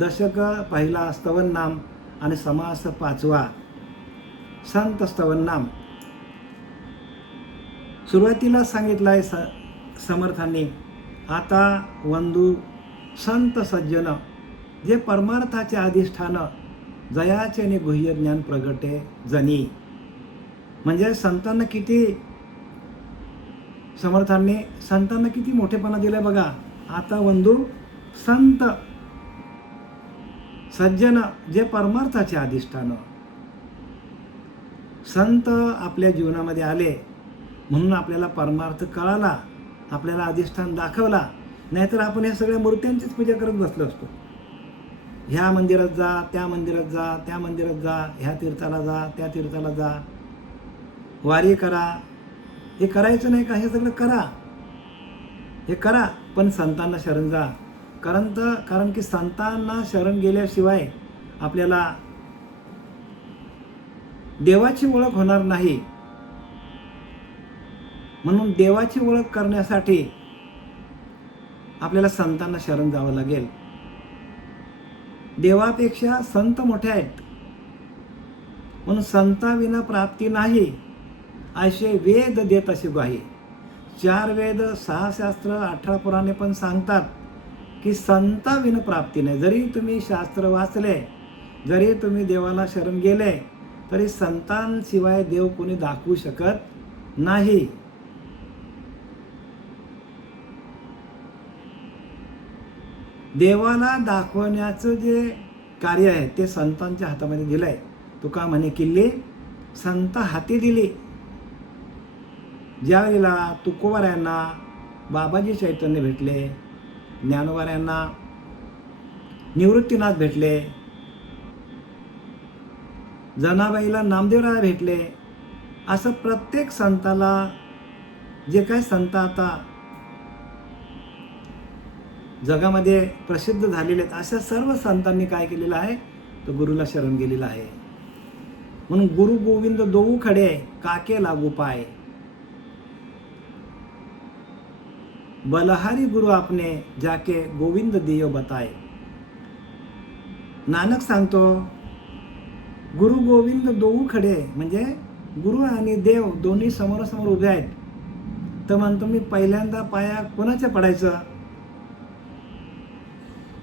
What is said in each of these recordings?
दशक पहिला स्तवन नाम आणि समास पाचवा संत स्तवन नाम. सुरुवातीला सांगितलं आहे समर्थांनी, आता वंदू संत सज्जन जे परमार्थाचे अधिष्ठान जयाचे आणि गुह्य ज्ञान प्रगटे जनी. म्हणजे संतांना किती, समर्थांनी संतांना किती मोठेपणा दिलाय बघा. आता वंदू संत सज्जन जे परमार्थाचे अधिष्ठान. संत आपल्या जीवनामध्ये आले म्हणून आपल्याला परमार्थ कळाला, आपल्याला अधिष्ठान दाखवला. नाहीतर आपण या सगळ्या मूर्त्यांचीच पूजा करत बसलो असतो. ह्या मंदिरात जा, त्या मंदिरात जा, त्या मंदिरात जा, ह्या तीर्थाला जा, त्या तीर्थाला जा, वारी करा. हे करायचं नाही का? हे सगळं करा, हे करा, पण संतांना शरण जा. कारण की संतांना शरण गेल्याशिवाय आपल्याला देवाची ओळख होणार नाही. म्हणून देवाची ओळख करण्यासाठी आपल्याला संतांना शरण जावं लागेल. देवापेक्षा संत मोठे आहेत, म्हणून संताविना प्राप्ती नाही असे वेद देत असे ग्वाही. 4 वेद, 6 शास्त्र, 18 पुराणे पण सांगतात की संताविना प्राप्ती नाही. जरी तुम्ही शास्त्र वाचले, जरी तुम्ही देवाला शरण गेले, तरी संतांशिवाय देव कोणी दाखवू शकत नाही. देवाला दाखवण्याचं जे कार्य आहे ते संतांच्या हातामध्ये दिलंय. तुका म्हणे किल्ली संत हाती दिली. ज्यावेळेला तुकोबारायांना बाबाजी चैतन्य भेटले, ज्ञानोबारायांना निवृत्तीनाथ भेटले, जनाबाईला नामदेवराय भेटले, असं प्रत्येक संताला जे काही संत आता जगामध्ये प्रसिद्ध झालेले आहेत, अशा सर्व संतांनी काय केलेलं आहे, तर गुरुला शरण गेलेलं आहे. म्हणून गुरु गोविंद दोऊ खडे काके लागू पाय, बलहारी गुरु आपने जाके गोविंद दियो बताय. नानक सांगतो गुरु गोविंद दोऊ खडे, म्हणजे गुरु आणि देव दोन्ही समोरासमोर उभे आहेत. तर म्हणतो मी पहिल्यांदा पाया कोणाच्या पडायचं?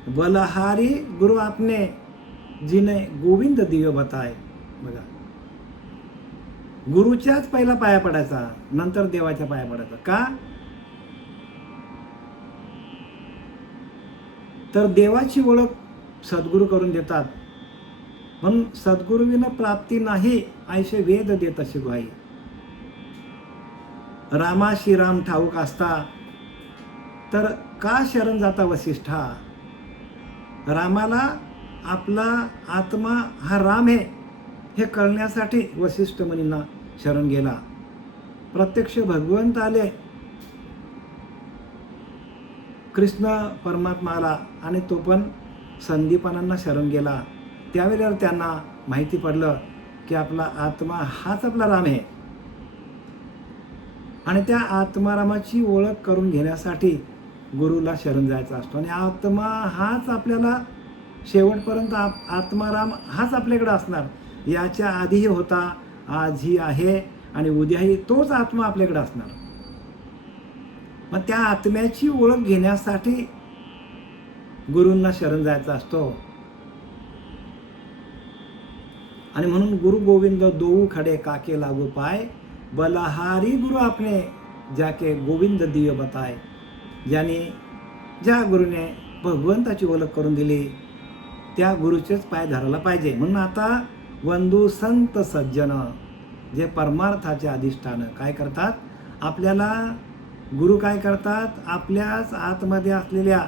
बलहारी गुरु आपने जिने गोविंद दियो बताय. बघा, गुरुच्याच पहिला पाया पडायचा, नंतर देवाच्या पाया पडायचा. का? तर देवाची ओळख सद्गुरू करून देतात. म्हणून सद्गुरुविना प्राप्ती नाही ऐसे वेद देत अशी ग्वाही. रामाशी राम ठाऊक असता तर का शरण जाता वसिष्ठा. रामाला आपला आत्मा हा राम आहे हे कळण्यासाठी वसिष्ठ मुनींना शरण गेला. प्रत्यक्ष भगवंत आले, कृष्ण परमात्मा आला आणि तो पण संदीपानांना शरण गेला. त्यावेळेला त्यांना माहिती पडलं की आपला आत्मा हाच आपला राम आहे. आणि त्या आत्मारामाची ओळख करून घेण्यासाठी गुरुला शरण जायचा असतो. आणि आत्मा हाच आपल्याला शेवटपर्यंत आत्माराम हाच आपल्याकडे असणार. याच्या आधीही होता, आजही आहे आणि उद्याही तोच आत्मा आपल्याकडे असणार. मग त्या आत्म्याची ओळख घेण्यासाठी गुरूंना शरण जायचा असतो. आणि म्हणून गुरु गोविंद दोऊ खडे काके लागू पाय, बलहारी गुरु आपने जाके गोविंद दियो बताय. ज्या गुरुने भगवंताची ओळख करून दिली त्या गुरुचेच पाय धरायला पाहिजे. म्हणून आता वंदू संत सज्जन जे परमार्थाचे अधिष्ठान काय करतात, आपल्याला गुरु काय करतात, आपल्याच आतमध्ये असलेल्या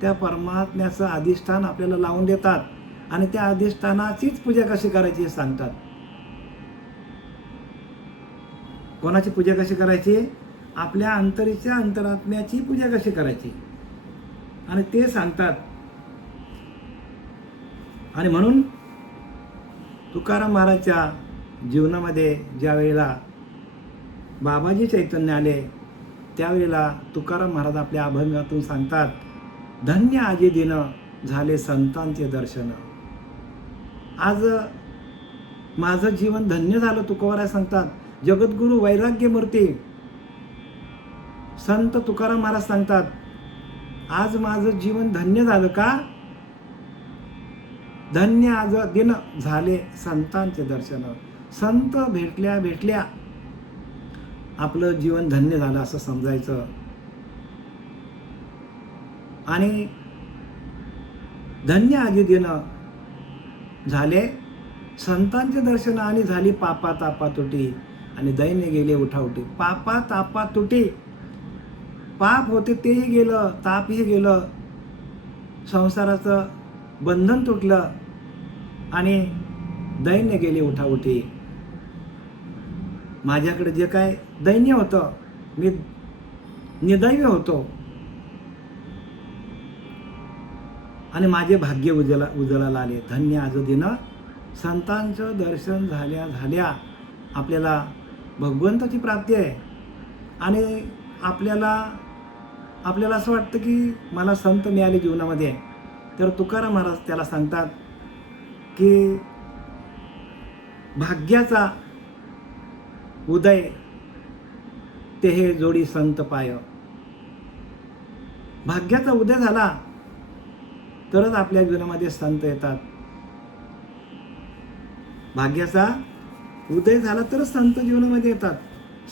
त्या परमात्म्याचं अधिष्ठान आपल्याला लावून देतात आणि त्या अधिष्ठानाचीच पूजा कशी करायची हे सांगतात. कोणाची पूजा कशी करायची? आपल्या अंतरीच्या अंतरात्म्याची पूजा कशी करायची आणि ते सांगतात. आणि म्हणून तुकाराम महाराजच्या जीवनामध्ये ज्या वेळेला बाबाजी चैतन्य आले त्यावेळेला तुकाराम महाराज आपल्या अभंगातून सांगतात, धन्य आजी दिन झाले संतांचे दर्शन. आज माझं जीवन धन्य झालं. तुकोबाराय सांगतात, जगद्गुरु वैराग्य मूर्ती संत तुकाराम महाराज सांगतात, आज माझं जीवन धन्य झालं का? धन्य आज दिन झाले संतांचे दर्शन. संत भेटल्या भेटल्या आपलं जीवन धन्य झालं असं समजायचं. आणि धन्य आजी दिन झाले संतांचे दर्शन आणि झाली पापा तापा तुटी आणि दैन्य गेले उठाउटी. पापा तापा तुटी, पाप होते तेही गेलं, तापही गेलं, संसाराचं बंधन तुटलं आणि दैन्य गेले उठाउटी. माझ्याकडे जे काय दैन्य होतं, मी निदैव्य होतो आणि माझे भाग्य उजळाला आले. धन्य आज दिन संतांचं दर्शन झाल्या झाल्या आपल्याला भगवंताची प्राप्ती आहे. आणि आपल्याला असं वाटतं की मला संत मिळाले जीवनामध्ये. तर तुकाराम महाराज त्याला सांगतात की भाग्याचा उदय ते हे जोडी संत पाय. भाग्याचा उदय झाला तरच आपल्या जीवनामध्ये संत येतात. भाग्याचा उदय झाला तरच संत जीवनामध्ये येतात.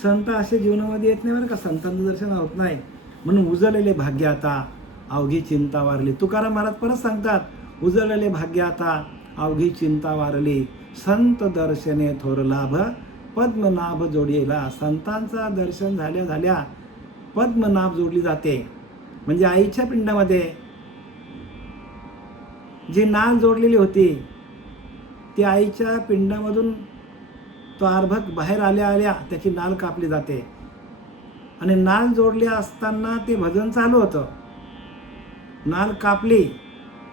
संत असे जीवनामध्ये येत नाही बरं का, संतांचं दर्शन होत नाही. म्हणून उजळलेले भाग्य आता अवघी चिंता वारली. तुकाराम महाराज परत सांगतात, उजळलेले भाग्य आता अवघी चिंता वारली. संत दर्शने थोर लाभ पद्मनाभ जोडीला. संतांचा दर्शन झाल्या झाल्या पद्मनाभ जोडली जाते. म्हणजे आईच्या पिंडामध्ये जी नाल जोडलेली होती ती आईच्या पिंडामधून तो अर्भक बाहेर आल्या आल्या त्याची नाल कापली जाते. आणि नाल जोडली असताना ते भजन चालू होतं. नाल कापली,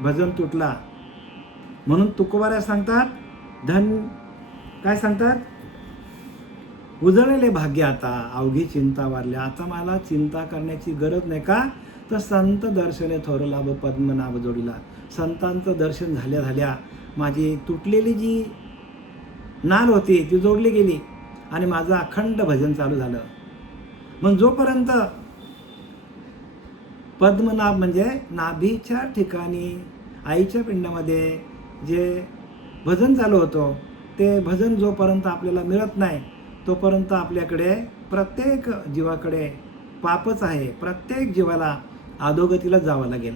भजन तुटला. म्हणून तुकोबाराय सांगतात, काय सांगतात, उजळलेले भाग्य आता अवघी चिंता वारल्या. आता मला चिंता करण्याची गरज नाही. का? तर संत दर्शने थोर लाभ पद्मनाभ जोडीला. संतांचं दर्शन झाल्या झाल्या माझी तुटलेली जी नाल होती ती जोडली गेली आणि माझं अखंड भजन चालू झालं. मग जोपर्यंत पद्मनाभ म्हणजे नाभीच्या ठिकाणी आईच्या पिंडामध्ये जे भजन चालू होतं ते भजन जोपर्यंत आपल्याला मिळत नाही तोपर्यंत आपल्याकडे प्रत्येक जीवाकडे पापच आहे. प्रत्येक जीवाला अधोगतीला जावं लागेल.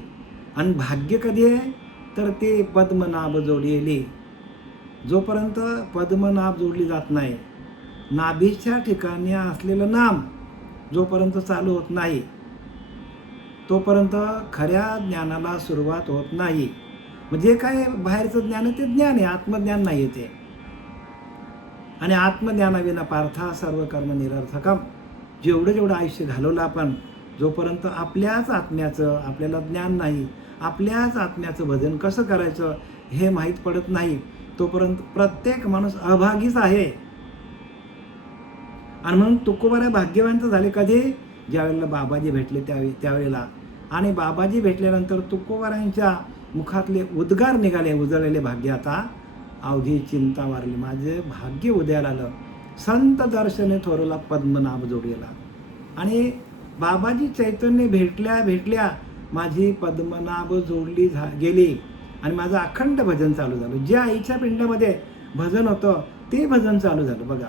आणि भाग्य कधी आहे तर ते पद्मनाभ जोडलेली. जोपर्यंत पद्मनाभ जोडली जात नाही, नाभीच्या ठिकाणी असलेलं नाम जोपर्यंत चालू होत नाही तोपर्यंत खऱ्या ज्ञानाला सुरुवात होत नाही. म्हणजे काय बाहेरचं ज्ञान आहे ते ज्ञान आहे, आत्मज्ञान नाही ते. आणि आत्मज्ञानाविना पार्था सर्व कर्म निरर्थकम. जेवढं आयुष्य घालवलं आपण, जोपर्यंत आपल्याच आत्म्याचं आपल्याला ज्ञान नाही, आपल्याच आत्म्याचं भजन कसं करायचं हे माहीत पडत नाही तोपर्यंत प्रत्येक माणूस अभागीच आहे. आणि म्हणून तुकोबाराय भाग्यवान झाले कधी? ज्यावेळेला बाबाजी भेटले त्यावेळेला. आणि बाबाजी भेटल्यानंतर तुकोबारायांच्या मुखातले उद्गार निघाले, उजळलेले भाग्य आता अवघी चिंता वारली. माझे भाग्य उदयाला आलं. संत दर्शने थोरला पद्मनाभ जोडीला. आणि बाबाजी चैतन्य भेटल्या माझी पद्मनाभ जोडली गेली आणि माझं अखंड भजन चालू झालं. जे आईच्या पिंडामध्ये भजन होतं ते भजन चालू झालं. बघा,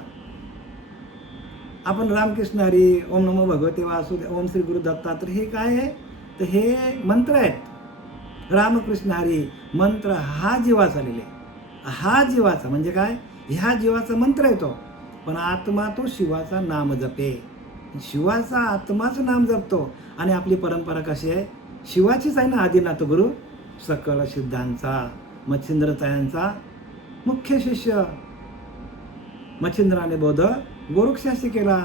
आपण रामकृष्ण हरी, ओम नमो भगवते वासुदेव, ओम श्री गुरु दत्तात्रय, हे काय आहे तर हे मंत्र आहेत. रामकृष्ण हरी मंत्र हा जीवाचा लिहिले. हा जीवाचा म्हणजे काय? ह्या जीवाचा मंत्र आहे तो. पण आत्मा तो शिवाचा नाम जपे. शिवाचा आत्माच नाम जपतो. आणि आपली परंपरा कशी आहे? शिवाचीच आहे ना. आदिनाथ गुरु सकळ सिद्धांचा मच्छिंद्रतायांचा मुख्य शिष्य. मच्छिंद्राने बोध गोरक्षाशी केला.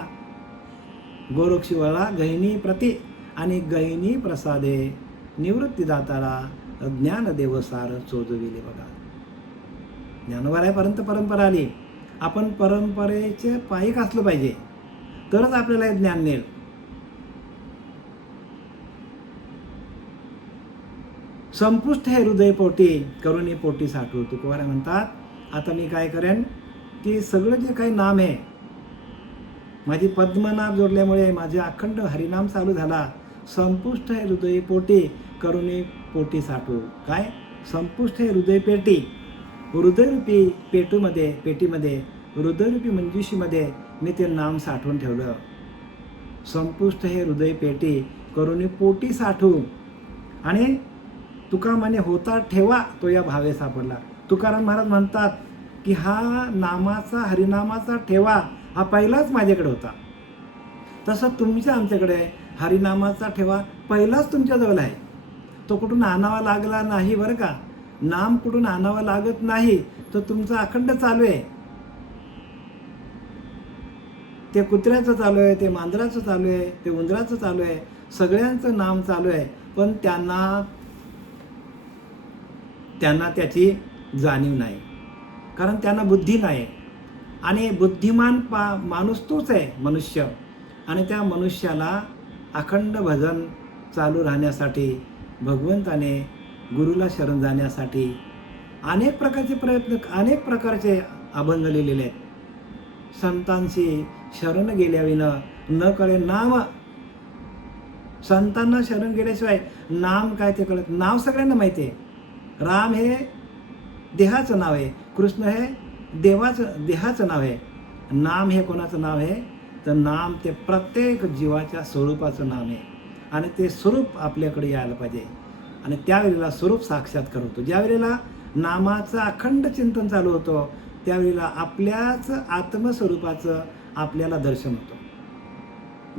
गोरख शिवाला गहिनी प्रती आणि गहिनी प्रसादे निवृत्तीदाताला ज्ञान देवसार चोजविले. बघा, ज्ञानोबारायपर्यंत परंपरा आली. आपण परंपरेचे पायीक असलं पाहिजे तरच आपल्याला हे ज्ञान मिळेल. संपुष्ट हे हृदय पोटी करुणी पोटी साठू. तुकोबारा म्हणतात आता मी काय करेन की सगळं जे काही नाम आहे, माझी पद्मनाभ जोडल्यामुळे माझे अखंड हरिनाम चालू झाला. संपुष्ट हे हृदय पोटी करुणी पोटी साठू. काय संपुष्ट हे हृदय पेटी, हृदयरूपी पेटीमध्ये हृदयरूपी मंजुषीमध्ये मी ते नाम साठवून ठेवलं. संपुष्ट हे हृदय पेटी करुणी पोटी साठू. आणि तुका म्हणे होता ठेवा तो या भावे सापडला. तुकाराम महाराज म्हणतात की हा नामाचा हरिनामाचा ठेवा हा पहिलाच माझ्याकडे होता. तसं तुमच्या आमच्याकडे हरिनामाचा ठेवा पहिलाच तुमच्याजवळ आहे. तो कुठून आणावा लागला नाही बरं का. नाम कुठून आणावं लागत नाही, तो तुमचा अखंड चालू आहे. ते कुत्र्याचं चालू आहे, ते मांजराचं चालू आहे, ते उंदराचं चालू आहे, सगळ्यांचं नाम चालू आहे. पण त्यांना त्याची जाणीव नाही, कारण त्यांना बुद्धी नाही. आणि बुद्धिमान माणूस तोच आहे मनुष्य. आणि त्या मनुष्याला अखंड भजन चालू राहण्यासाठी भगवंताने गुरुला शरण जाण्यासाठी अनेक प्रकारचे प्रयत्न, अनेक प्रकारचे अभंग लिहिलेले आहेत. संतांशी शरण गेल्याविनं न कळे नाम. संतांना शरण गेल्याशिवाय नाम काय ते कळत. नाव सगळ्यांना माहिती आहे. राम हे देहाचं नाव आहे, कृष्ण हे देहाचं नाव आहे. नाम हे कोणाचं नाव आहे तर नाम ते प्रत्येक जीवाच्या स्वरूपाचं नाम आहे. आणि ते स्वरूप आपल्याकडे यायला पाहिजे. आणि त्यावेळेला स्वरूप साक्षात्कार होतो. ज्यावेळेला नामाचं अखंड चिंतन चालू होतं त्यावेळेला आपल्याच आत्मस्वरूपाचं आपल्याला दर्शन होतं.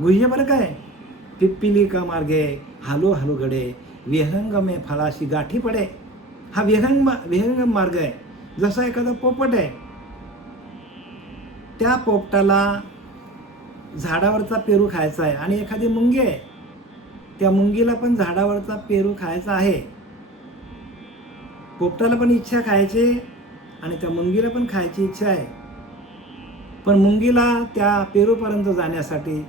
गुह्य बरं काय. पिप्पिलिका मार्गे हालो हालो घडे विहंगमे फळाशी गाठी पडे. हा विहंगम मार्ग आहे. जसा एखादा पोपट आहे, त्या पोपटाला झाडावरचा पेरू खायचा आहे. आणि एखादी मुंगी आहे, त्या मुंगीला पण झाडावरचा पेरू खायचा आहे. पोपटाला पण इच्छा खायची आणि त्या मुंगीला पण खायची इच्छा आहे. पण मुंगीला त्या पेरूपर्यंत जाण्यासाठी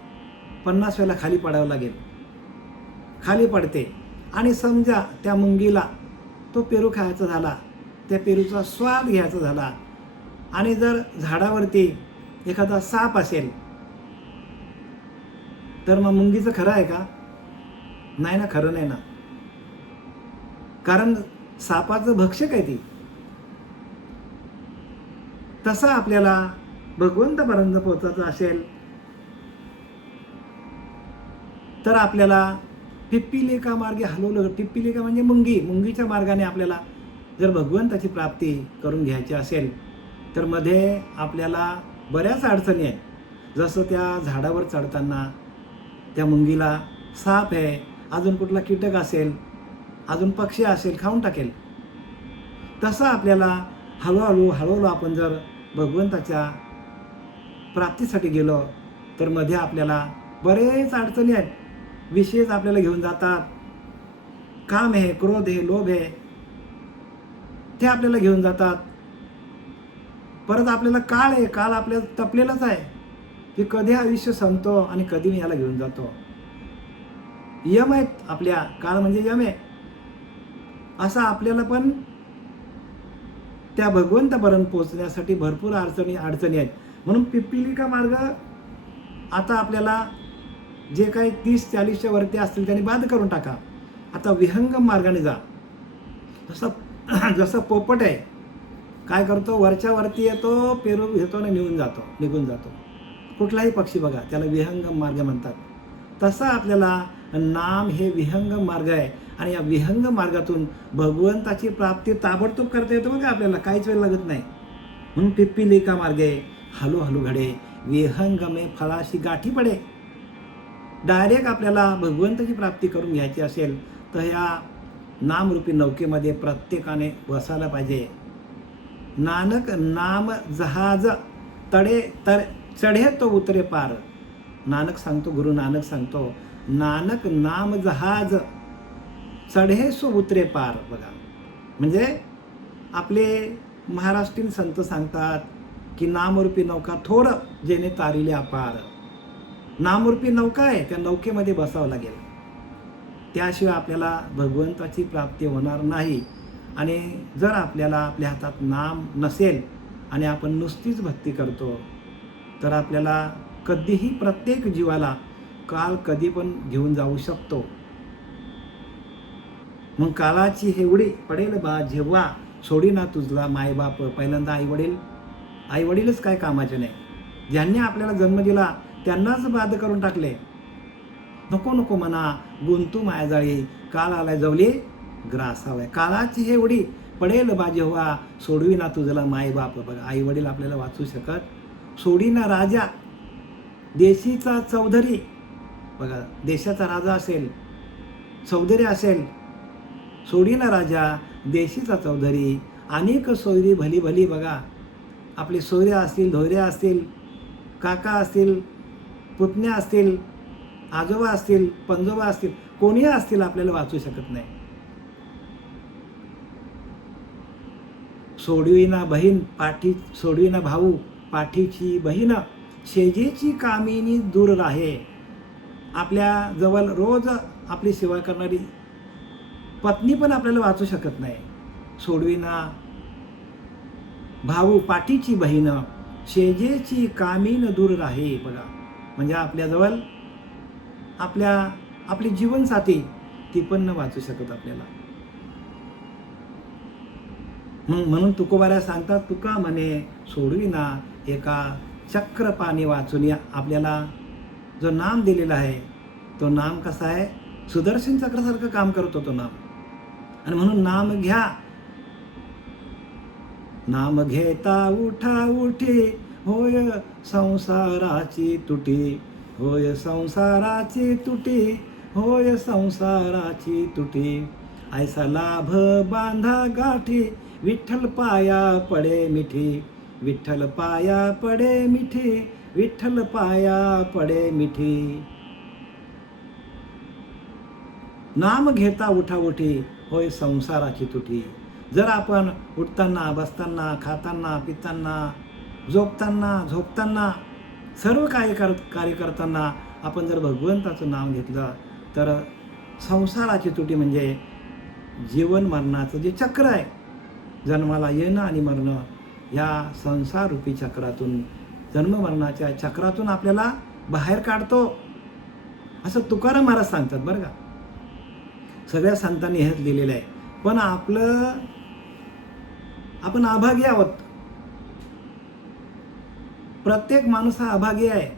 50 वेळा खाली पडावं लागेल. खाली पडते. आणि समजा त्या मुंगीला तो पेरू खायचा झाला, त्या पेरूचा स्वाद घ्यायचा झाला, आणि जर झाडावरती एखादा साप असेल तर मग मुंगीचं खरं आहे का. नाही ना, खरं नाही ना. कारण सापाचं भक्षक आहे ती. तसा आपल्याला भगवंतापर्यंत पोहोचायचं असेल तर आपल्याला पिप्पिलिका मार्गे हलवलं. पिप्पिलिका म्हणजे मुंगीच्या मार्गाने आपल्याला जर भगवंताची प्राप्ती करून घ्यायची असेल तर मध्ये आपल्याला बऱ्याच अडचणी आहेत. जसं त्या झाडावर चढताना त्या मुंगीला साप आहे, अजून कुठला कीटक असेल, अजून पक्षी असेल, खाऊन टाकेल. तसं आपल्याला हळूहळू आपण जर भगवंताच्या प्राप्तीसाठी गेलो तर मध्ये आपल्याला बरेच अडचणी आहेत. विषयच आपल्याला घेऊन जातात. काम आहे, क्रोध आहे, लोभ आहे, ते आपल्याला घेऊन जातात. परत आपल्याला काळ आहे, काळ आपल्याला तपलेलाच आहे की कधी आयुष्य संपतो आणि कधी मी याला घेऊन जातो. यम आहेत आपल्या, काळ म्हणजे यम आहे. असं आपल्याला पण त्या भगवंतापर्यंत पोहोचण्यासाठी भरपूर अडचणी आहेत. म्हणून पिप्पिलिका मार्ग आता आपल्याला जे काही 30-40च्या वरती असतील त्यांनी बाद करून टाका. आता विहंगम मार्गाने जा. जसं पोपट आहे, काय करतो, वरच्या वरती येतो, पेरू घेतो आणि निघून जातो. कुठलाही पक्षी बघा, त्याला विहंगम मार्ग म्हणतात. तसा आपल्याला नाम हे विहंगम मार्ग आहे. आणि या विहंगम मार्गातून भगवंताची प्राप्ती ताबडतोब करता येतो बघा आपल्याला, काहीच वेळ लागत नाही. म्हणून पिप्पिलिका मार्गे हळूहळू घडे विहंगमे फळाशी गाठी पडे. डायरेक्ट आपल्याला भगवंताची प्राप्ती करून घ्यायची असेल तर ह्या नामरूपी नौकेमध्ये प्रत्येकाने बसायला पाहिजे. नानक नाम जहाज चढे तो उतरे पार. नानक सांगतो, गुरु नानक सांगतो, नानक नाम जहाज चढे सो उतरे पार. बघा, म्हणजे आपले महाराष्ट्रीयन संत सांगतात की नामरूपी नौका थोर जेणे तारिले अपार. नामरूपी नौका आहे, त्या नौकेमध्ये बसावं लागेल. त्याशिवाय आपल्याला भगवंताची प्राप्ती होणार नाही. आणि जर आपल्याला आपल्या हातात नाम नसेल आणि आपण नुसतीच भक्ती करतो तर आपल्याला कधीही प्रत्येक जीवाला काल कधी पण घेऊन जाऊ शकतो. मग कालाची हेवडी पडेल बा जेव्हा, सोडी ना तुझला मायबाप. पहिल्यांदा आईवडीलच काय कामाचे नाही. ज्यांनी आपल्याला जन्म दिला त्यांनाच बाद करून टाकले. नको नको म्हणा गुंतू मायाजाळी, काल आलाय जवली ग्रासावय. कालाची हेवडी पडेल बा जेव्हा, सोडवी ना तुझला मायबाप. बघा, आई वडील आपल्याला वाचू शकत, सोडी ना राजा देशीचा चौधरी. बघा, देशाचा राजा असेल, चौधरी असेल, सोडी ना राजा देशीचा चौधरी. अनेक सोयरी भली भली. बघा, आपले सोयरे असतील, धोयरे असतील, काका असतील, पुतण्या असतील, आजोबा असतील, पंजोबा असतील, कोणीही असतील, आपल्याला वाचू शकत नाही. सोडविना बहीण पाठी, सोडविना भाऊ पाठीची बहीण, शेजेची कामिनी दूर राहे. आपल्या जवळ रोज आपली सेवा करणारी पत्नी पण आपल्याला वाचू शकत नाही. सोडविना भाऊ पाठीची बहीण, शेजेची कामीन दूर राहे. बघा, म्हणजे आपल्याजवळ आपली जीवनसाथी ती पण न वाचू शकत आपल्याला. म्हणून तुकोबाऱ्या सांगतात, तुका म्हणे सोडविना एका चक्र पाणी वाचून. आपल्याला जो नाम दिलेला आहे तो नाम कसा आहे, सुदर्शन चक्रासारखं काम करतो तो नाम. आणि म्हणून नाम घ्या. नाम घेता उठा उठी, होय संसाराची तुटी. होय संसाराची तुटी, होय संसाराची तुटी. ऐसा लाभ बांधा गाठी, विठ्ठल पाया पडे मिठी. विठ्ठल पाया पडे मिठी, विठ्ठल पाया पडे मिठी. नाम घेता उठा उठी, होय संसाराची तुटी. जर आपण उठताना, बसताना, खाताना, पिताना, झोपताना सर्व कार्य करताना आपण जर भगवंताचं नाव घेतलं तर संसाराची तुटी म्हणजे जीवन मरणाचं जे चक्र आहे, जन्माला येणं आणि मरणं, या संसाररूपी चक्रातून, जन्म मरणाच्या चक्रातून आपल्याला बाहेर काढतो, असं तुकाराम महाराज सांगतात. बरं का, सगळ्या संतांनी हेच लिहिलेलं आहे. पण आपण अभागी आहोत. प्रत्येक माणूस हा अभागी आहे.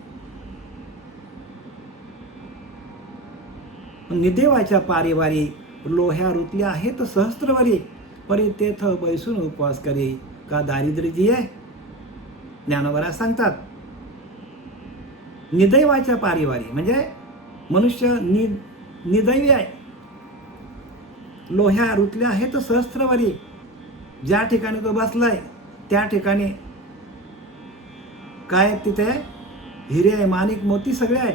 निदेवाच्या पारिवारी, लोह्या रुतल्या आहेत सहस्त्रवारी. परी तेथ बैसून उपवास करी, का दारिद्र्य जी आहे. ज्ञानोबा सांगतात, निदैवाच्या पारिवारी म्हणजे मनुष्य निदैवी आहे. लोह्या रुतल्या आहेत सहस्त्रवारी. ज्या ठिकाणी तो बसलाय त्या ठिकाणी काय, तिथे हिरे माणिक मोती सगळे आहेत.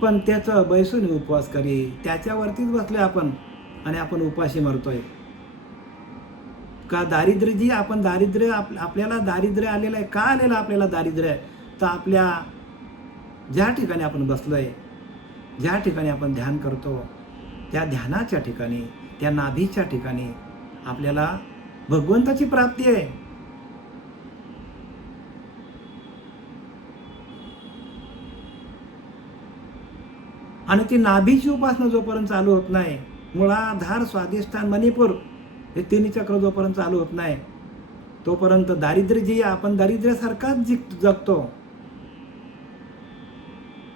पण त्याचं बैसून उपवास करी, त्याच्यावरतीच बसलोय आपण आणि आपण उपाशी मरतोय. का दारिद्र्य जी, आपण दारिद्र्य, आपल्याला दारिद्र्य आलेलं आहे. का आलेलं आपल्याला दारिद्र्य? तर आपल्या ज्या ठिकाणी आपण बसलोय, ज्या ठिकाणी आपण ध्यान करतो, त्या ध्यानाच्या ठिकाणी, त्या नाभीच्या ठिकाणी आपल्याला भगवंताची प्राप्ती आहे. आणि ती नाभीची उपासना जोपर्यंत चालू होत नाही, मूळाधार, स्वाधिष्ठान, मणिपूर हे तिन्ही चक्र जोपर्यंत चालू होत नाही तोपर्यंत दारिद्र्य जी, आपण दारिद्र्यासारखाच जगतो.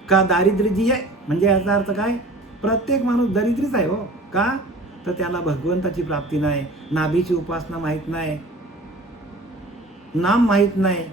का दारिद्र्य जी आहे म्हणजे याचा अर्थ काय, प्रत्येक माणूस दरिद्रीच आहे. हो का, तर त्याला भगवंताची प्राप्ती नाही, नाभीची उपासना माहीत नाही, नाम माहीत नाही.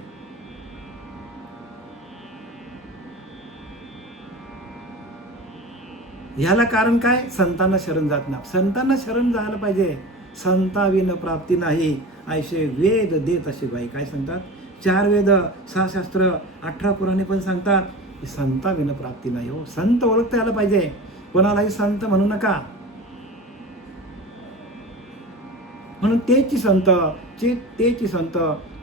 ह्याला कारण काय, संतांना शरण जात नाही. संतांना शरण जायला पाहिजे. संताविन प्राप्ती नाही, ऐसे वेद देत असे बाई. काय सांगतात, 4 वेद, 6 शास्त्र, 18 पुराणे पण सांगतात की संताविन प्राप्ती नाही. हो, संत ओळखता यायला पाहिजे. कोणालाही संत म्हणू नका. म्हणून तेची संत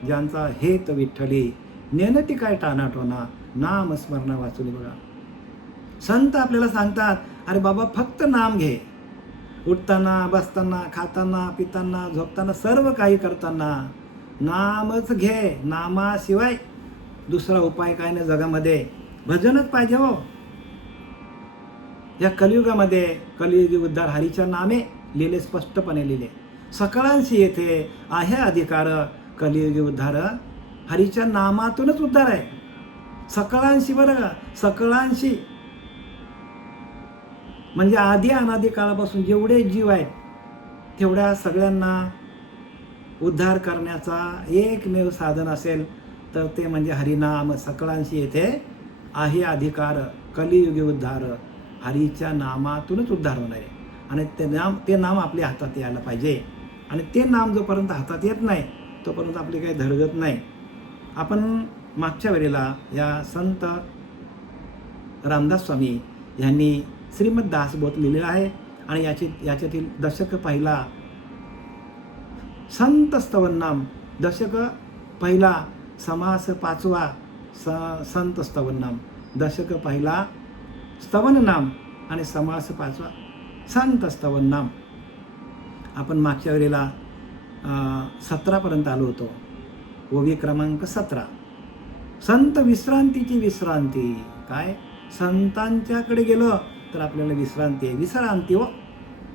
ज्यांचा हेत विठ्ठली, नेनती काय टानाटोना, नाम स्मरणा वाचुनी. बघा, संत आपल्याला सांगतात अरे बाबा फक्त नाम घे. उठताना, बसताना, खाताना, पिताना, झोपताना, सर्व काही करताना नामच घे. नामाशिवाय दुसरा उपाय काय नाही जगामध्ये. भजनच पाहिजे हो. या कलियुगामध्ये कलियुगी उद्धार हरीच्या नामे लिहिले, स्पष्टपणे लिहिले. सकळांशी येथे आहे अधिकार, कलियुगी उद्धार हरीच्या नामातूनच उद्धार आहे. सकळांशी, बरं का, सकळांशी म्हणजे आधी अनादी काळापासून जेवढे जीव आहेत तेवढ्या सगळ्यांना उद्धार करण्याचा एकमेव साधन असेल तर ते म्हणजे हरिनाम. सकळांशी येथे आहे अधिकार, कलियुगी उद्धार हरीच्या नामातूनच उद्धार होणार आहे. आणि ते नाम आपल्या हातात यायला पाहिजे. आणि ते नाम जोपर्यंत हातात येत नाही तोपर्यंत आपली काही धडगत नाही. आपण मागच्या वेळेला या संत रामदास स्वामी यांनी श्रीमद दासबोध लिहिलेला आहे. आणि याच्यातील दशक पहिला संत स्तवननाम, दशक पहिला समास पाचवा संत स्तवननाम, दशक पहिला स्तवननाम आणि समास पाचवा संत स्तवननाम. आपण मागच्या वेळेला 17पर्यंत आलो होतो. ओवी क्रमांक 17. संत विश्रांतीची विश्रांती. काय? संतांच्याकडे गेलो तर आपल्याला विश्रांती आहे. विश्रांती हो,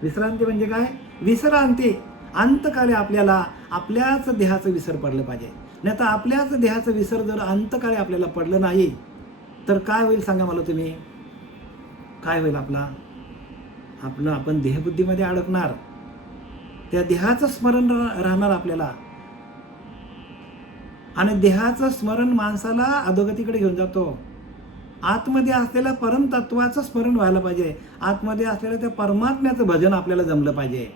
विश्रांती म्हणजे काय? विश्रांती. अंतकाळी आपल्याला आपल्याच देहाचं विसर पडलं पाहिजे. नाही तर आपल्याच देहाचं विसर जर अंतकाळी आपल्याला पडलं नाही तर काय होईल सांगा मला तुम्ही? काय होईल? आपण देहबुद्धीमध्ये अडकणार. त्या देहाचं स्मरण राहणार आपल्याला. आणि देहाचं स्मरण माणसाला अधोगतीकडे घेऊन जातो. आतमध्ये असलेल्या परमतत्वाचं स्मरण व्हायला पाहिजे. आतमध्ये असलेल्या त्या परमात्म्याचं भजन आपल्याला जमलं पाहिजे.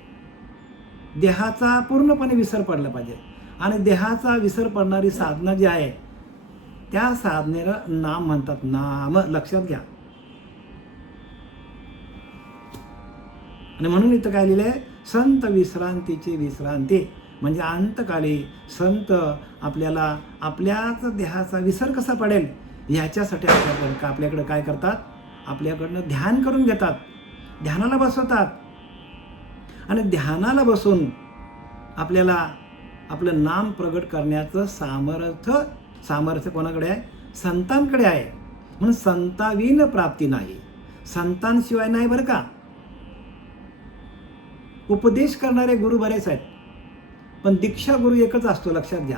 देहाचा पूर्णपणे विसर पडला पाहिजे. आणि देहाचा विसर पडणारी साधना जी आहे त्या साधनेला नाम म्हणतात. नाम लक्षात घ्या. आणि म्हणून इथं काय लिहिलंय? संत विश्रांतीची विश्रांती. म्हणजे अंतकाळी संत आपल्याला आपल्याच देहाचा विसर कसा पडेल ह्याच्यासाठी आपल्याकडे काय करतात? आपल्याकडनं ध्यान करून घेतात, ध्यानाला बसवतात. आणि ध्यानाला बसून आपल्याला आपलं नाम प्रगट करण्याचं सामर्थ्य कोणाकडे आहे? संतांकडे आहे. म्हणून संताविन प्राप्ती नाही. संतांशिवाय नाही बरं का. उपदेश करणारे गुरु बरेच आहेत पण दीक्षा गुरु एकच असतो, लक्षात घ्या.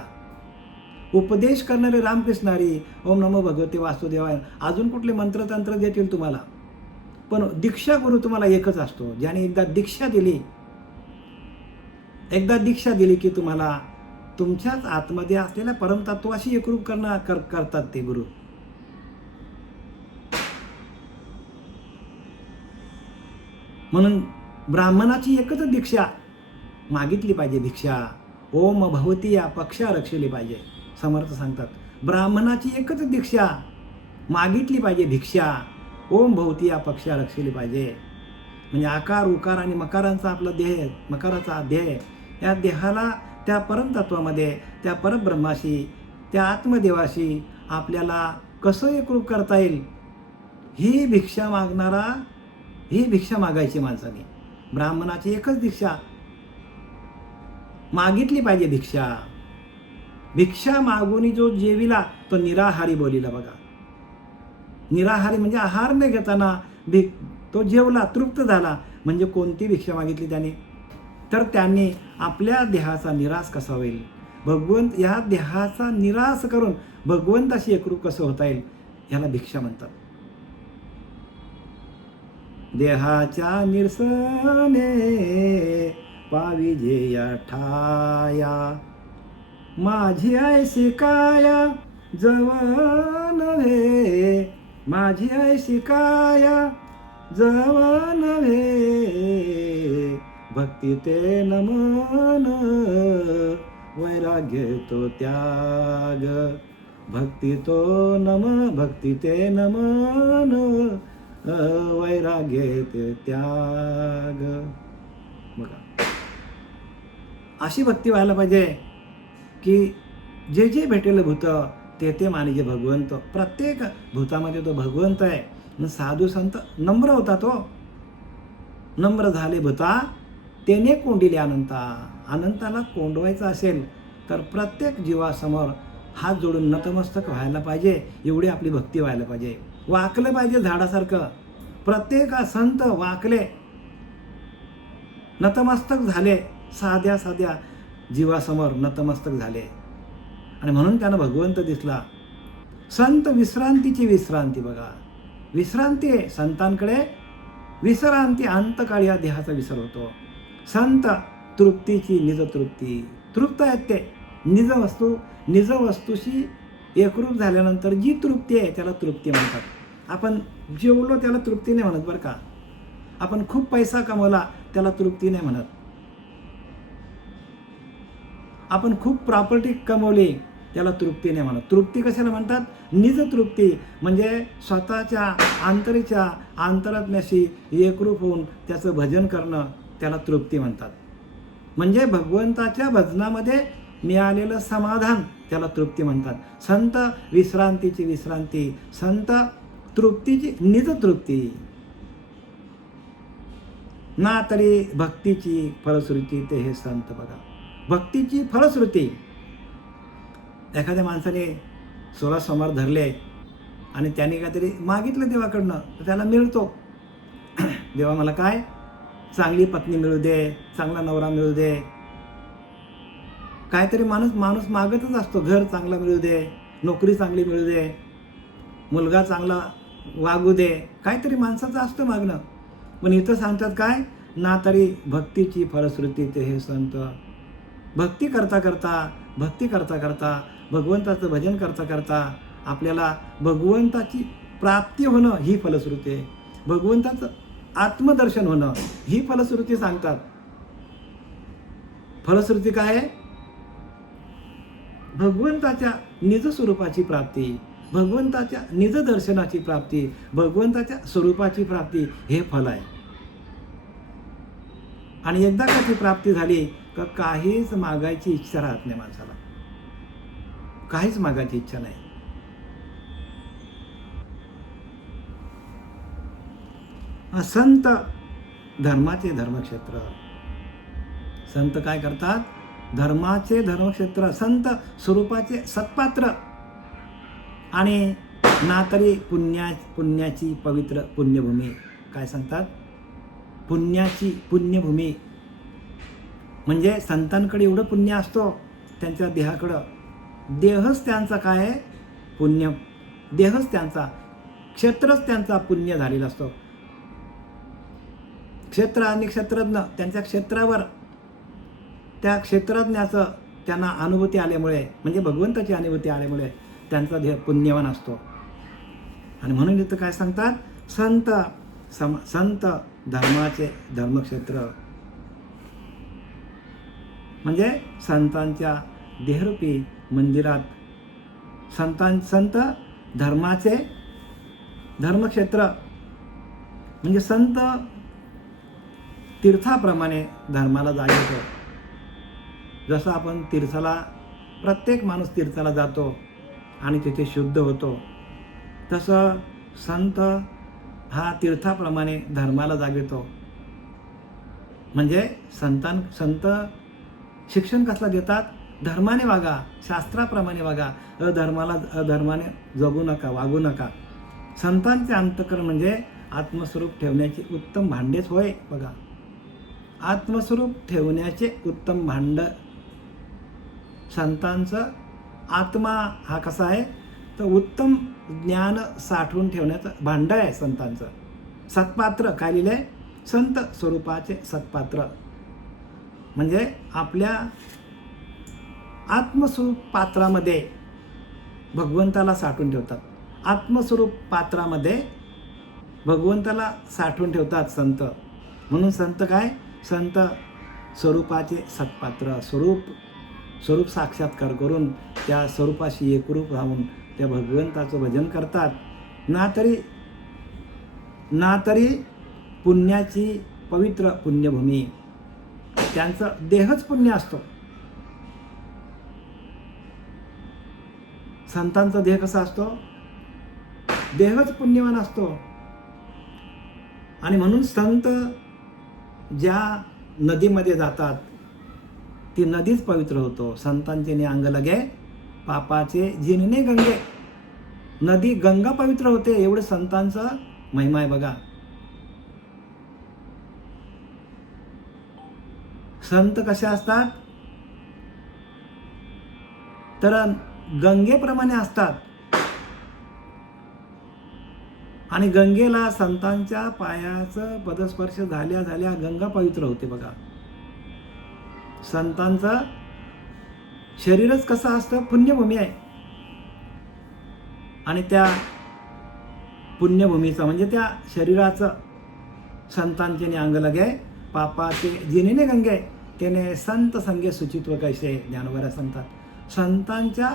उपदेश करणारे रामकृष्ण हरी, ओम नमो भगवते वासुदेवाय, अजून कुठले मंत्रतंत्र देतील तुम्हाला, पण दीक्षा गुरु तुम्हाला एकच असतो. ज्याने एकदा दीक्षा दिली की तुम्हाला तुमच्याच आतमध्ये असलेल्या परमतत्वाशी एकरूप करतात ते गुरु. म्हणून ब्राह्मणाची एकच दीक्षा मागितली पाहिजे. भिक्षा ओम भवती या पक्षा रक्षली पाहिजे. समर्थ सांगतात ब्राह्मणाची एकच दीक्षा मागितली पाहिजे. भिक्षा ओम भवती या पक्षा रक्षली पाहिजे. म्हणजे आकार उकार आणि मकारांचा आपला देह, मकाराचा देह, या देहाला त्या परमतत्वामध्ये, त्या परब्रह्माशी, त्या आत्मदेवाशी आपल्याला कसं एकरूप करता येईल ही भिक्षा मागायची माणसाने. ब्राह्मणाची एकच दीक्षा मागितली पाहिजे. भिक्षा मागून जो जेविला तो निराहारी बोलिला. बघा, निराहारी म्हणजे आहार न घेताना तो जेवला, तृप्त झाला. म्हणजे कोणती भिक्षा मागितली त्याने? तर त्यांनी आपल्या देहाचा निराश कसा होईल, भगवंत या देहाचा निराश करून भगवंताशी एकरूप कसं होता येईल, याला भिक्षा म्हणतात. देहाच्या निरसने पाविजे या ठाया, माझी ऐशी काया जव नव्हे, माझी ऐशी काया जव नव्हे, भक्ती ते नमन वैराग्य तो त्याग, भक्ती ते नमन वैराग्य ते त्याग. बघा, अशी भक्ती व्हायला पाहिजे की जे जे भेटेल भूत ते मानिजे भगवंत. प्रत्येक भूतामध्ये तो भगवंत आहे. साधू संत नम्र होता तो. नम्र झाले भूता तेने कोंडिले अनंता. अनंताला कोंडवायचं असेल तर प्रत्येक जीवासमोर हात जोडून नतमस्तक व्हायला पाहिजे. एवढी आपली भक्ती व्हायला पाहिजे. वाकलं पाहिजे झाडासारखं. प्रत्येक संत वाकले, नतमस्तक झाले, साध्या साध्या जीवासमोर नतमस्तक झाले. आणि म्हणून त्यांना भगवंत दिसला. संत विश्रांतीची विश्रांती बघा. विश्रांती आहे संतांकडे, विश्रांती अंतकाळी या देहाचा विसर होतो. संत तृप्तीची निज तृप्ती, तृप्त आहेत ते. निज वस्तूशी एकरूप झाल्यानंतर जी तृप्ती आहे त्याला तृप्ती म्हणतात. आपण जेवलो त्याला तृप्ती नाही म्हणत बरं का. आपण खूप पैसा कमवला त्याला तृप्ती नाही म्हणत. आपण खूप प्रॉपर्टी कमवली त्याला तृप्ती नाही म्हणत. तृप्ती कशाला म्हणतात? निज तृप्ती, म्हणजे स्वतःच्या अंतरात्म्याशी एकरूप होऊन त्याचं भजन करणं त्याला तृप्ती म्हणतात. म्हणजे भगवंताच्या भजनामध्ये मिळालेलं समाधान त्याला तृप्ती म्हणतात. संत विश्रांतीची विश्रांती, संत तृप्तीची निज तृप्ती. ना तरी भक्तीची फलश्रुती ते हे संत बघा. भक्तीची फलश्रुती. एखाद्या माणसाने 16 सोमवार धरले आणि त्याने काहीतरी मागितलं देवाकडनं तर त्याला मिळतो. देवा मला काय चांगली पत्नी मिळू दे, चांगला नवरा मिळू दे. काहीतरी माणूस मागतच असतो. घर चांगलं मिळू दे, नोकरी चांगली मिळू दे, मुलगा चांगला वागू दे, काहीतरी माणसाचं असतं मागणं. पण इथं सांगतात काय? ना तरी भक्तीची फलश्रुती ते हे संत. भक्ती करता करता भगवंताचं भजन करता करता आपल्याला भगवंताची प्राप्ती होणं ही फलश्रुती आहे. भगवंताचं आत्मदर्शन होणं ही फलश्रुती सांगतात. फलश्रुती काय आहे? भगवंताच्या निज स्वरूपाची प्राप्ती, भगवंताच्या निज दर्शनाची प्राप्ती, भगवंताच्या स्वरूपाची प्राप्ती हे फल आहे. आणि एकदा त्याची प्राप्ती झाली का काहीच मागायची इच्छा राहत नाही माणसाला. काहीच मागायची इच्छा नाही. संत धर्माचे धर्मक्षेत्र. संत काय करतात? धर्माचे धर्मक्षेत्र, संत स्वरूपाचे सत्पात्र. आणि ना तरी पुण्याची पवित्र पुण्यभूमी. काय सांगतात? पुण्याची पुण्यभूमी. म्हणजे संतांकडे एवढं पुण्य असतो त्यांच्या देहाकडं. देहच त्यांचा काय आहे? पुण्य. देहच त्यांचा, क्षेत्रच त्यांचा पुण्य झालेला असतो. क्षेत्र आणि क्षेत्रज्ञ, त्यांच्या क्षेत्रावर त्या क्षेत्रज्ञाचं त्यांना अनुभूती आल्यामुळे, म्हणजे भगवंताची अनुभूती आल्यामुळे त्यांचा देह पुण्यवान असतो. आणि म्हणून इथं काय सांगतात? संत धर्माचे धर्मक्षेत्र. म्हणजे संतांच्या देहरूपी मंदिरात संत धर्माचे धर्मक्षेत्र. म्हणजे संत तीर्थाप्रमाणे धर्माला जायचं. जसं आपण तीर्थाला, प्रत्येक माणूस तीर्थाला जातो आणि तिथे शुद्ध होतो, तसं संत हा तीर्थाप्रमाणे धर्माला जागवितो. म्हणजे संत शिक्षण कसलं देतात? धर्माने वागा, शास्त्राप्रमाणे वागा, अधर्माने जगू नका, वागू नका. संतांचे अंतःकरण म्हणजे आत्मस्वरूप ठेवण्याचे उत्तम भांडेच होय बघा. आत्मस्वरूप ठेवण्याचे उत्तम भांड. संतांचं आत्मा हा कसा आहे? तर उत्तम ज्ञान साठवून ठेवण्याचं भांड आहे संतांचं. सत्पात्र काय लिहिलं आहे? संत स्वरूपाचे सत्पात्र. म्हणजे आपल्या आत्मस्वरूप पात्रामध्ये भगवंताला साठवून ठेवतात. आत्मस्वरूप पात्रामध्ये भगवंताला साठवून ठेवतात संत. म्हणून संत काय? संत स्वरूपाचे सत्पात्र. स्वरूप साक्षात्कार करून त्या स्वरूपाशी एकरूप राहून त्या भगवंताचं भजन करतात. ना तरी पुण्याची पवित्र पुण्यभूमी. त्यांचं देहच पुण्य असतो. संतांचा देह कसा असतो? देहच पुण्यवान असतो. आणि म्हणून संत ज्या नदीमध्ये जातात ती नदीच पवित्र होतो. संतांचे अंग लगे पापाचे जिनने गंगे. नदी गंगा पवित्र होते, एवढं संतांचा महिमा आहे बघा. संत कसे असतात तर गंगेप्रमाणे असतात. आणि गंगेला संतांच्या पायाचं पदस्पर्श झाल्या झाल्या गंगा पवित्र होते बघा. संतांचं शरीरच कसं असतं, पुण्यभूमी आहे. आणि त्या पुण्यभूमीचं म्हणजे त्या शरीराचं संतांचे अंग लगे पापाचे जिनेने गंगे त्याने संत संगे सुचित्व कैसे. ज्ञानोबा सांगतात, संतांच्या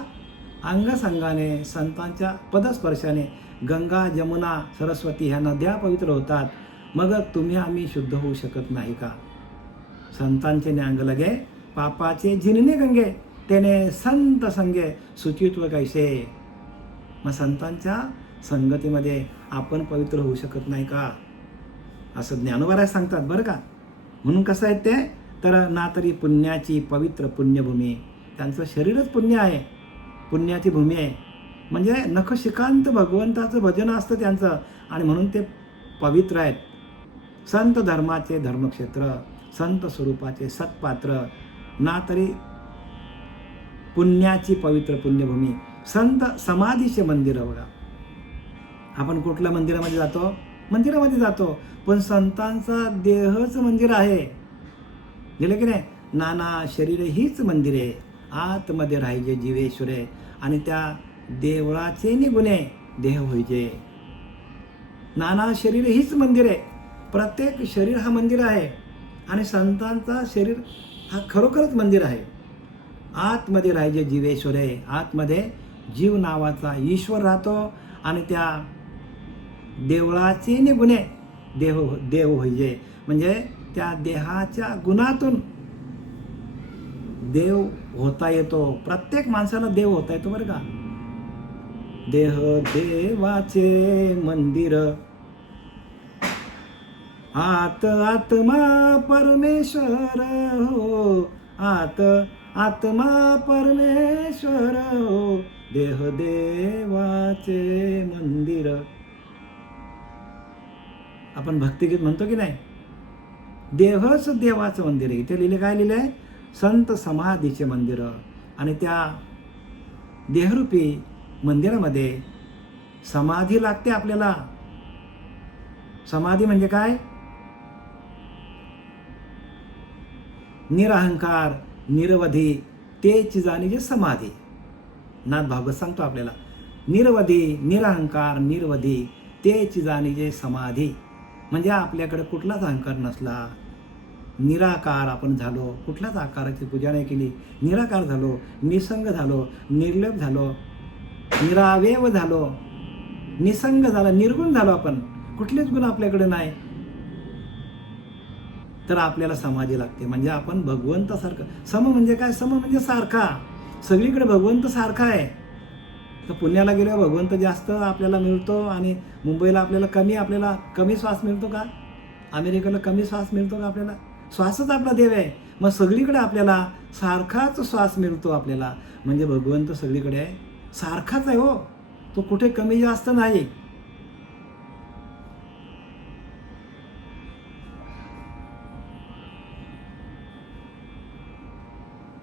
अंगसंगाने, संतांच्या पदस्पर्शाने गंगा, जमुना, सरस्वती ह्या नद्या पवित्र होतात. मग तुम्ही आम्ही शुद्ध होऊ शकत नाही का? संतांचे अंग लगे पापाचे जिनने गंगे त्याने संत संगे सुचित्व कैसे. मग संतांच्या संगतीमध्ये आपण पवित्र होऊ शकत नाही का, असं ज्ञानोबा सांगतात बरं का. म्हणून कसं आहे ते तर ना तरी पुण्याची पवित्र पुण्यभूमी. त्यांचं शरीरच पुण्य आहे, पुण्याची भूमी आहे. म्हणजे नखशिकांत भगवंताचं भजन असतं त्यांचं, आणि म्हणून ते पवित्र आहेत. संत धर्माचे धर्मक्षेत्र, संत स्वरूपाचे सत्पात्र, ना तरी पुण्याची पवित्र पुण्यभूमी. संत समाधीचे मंदिर बघा. आपण कुठल्या मंदिरामध्ये जातो, मंदिरामध्ये जातो, पण संतांचा देहच मंदिर आहे. दिलं की नाही. नाना शरीर हीच मंदिर आहे, आतमध्ये राहायचे जीवेश्वरे, आणि त्या देवळाचे निगुणे देह होईचे. नाना शरीर हीच मंदिर आहे. प्रत्येक शरीर हा मंदिर आहे, आणि संतांचा शरीर हा खरोखरच मंदिर आहे. आतमध्ये राहायचे जीवेश्वरे, आतमध्ये जीव नावाचा ईश्वर राहतो, आणि त्या देवळाचे निगुणे देव होईजे. म्हणजे त्या देहाच्या गुणातून देव होता येतो. प्रत्येक माणसाला देव होता येतो बरं का. देह देवाचे मंदिर, आत आत्मा परमेश्वर हो, आत आत्मा परमेश्वर हो, देह देवाचे मंदिर. आपण भक्तिगीत म्हणतो की नाही, देहच देवाचं मंदिर आहे. इथे लिहिले काय लिहिलंय, संत समाधीचे मंदिर. आणि त्या देहरूपी मंदिरामध्ये समाधी लागते आपल्याला. समाधी म्हणजे काय, निरहंकार निरवधी तेच जाणीजे समाधी. नाथ भागवत सांगतो आपल्याला, निरवधी निरहंकार निर्वधी तेच जाणीजे समाधी. म्हणजे आपल्याकडे कुठलाच अहंकार नसला, निराकार आपण झालो, कुठल्याच आकाराची पूजा नाही केली, निराकार झालो, निसंग झालो, निर्लेप झालो, निरावयव झालो, निसंग झाला, निर्गुण झालो, आपण कुठलेच गुण आपल्याकडे नाही, तर आपल्याला समाधी लागते. म्हणजे आपण भगवंतासारखं. सम म्हणजे काय, सम म्हणजे सारखा. सगळीकडे भगवंत सारखा आहे. तर पुण्याला गेल्यावर भगवंत जास्त आपल्याला मिळतो, आणि मुंबईला आपल्याला कमी श्वास मिळतो का, अमेरिकेला कमी श्वास मिळतो का, आपल्याला श्वासच आपला देव आहे. मग सगळीकडे आपल्याला सारखाच श्वास मिळतो आपल्याला. म्हणजे भगवंत सगळीकडे सारखाच आहे हो, तो कुठे कमी जास्त नाही.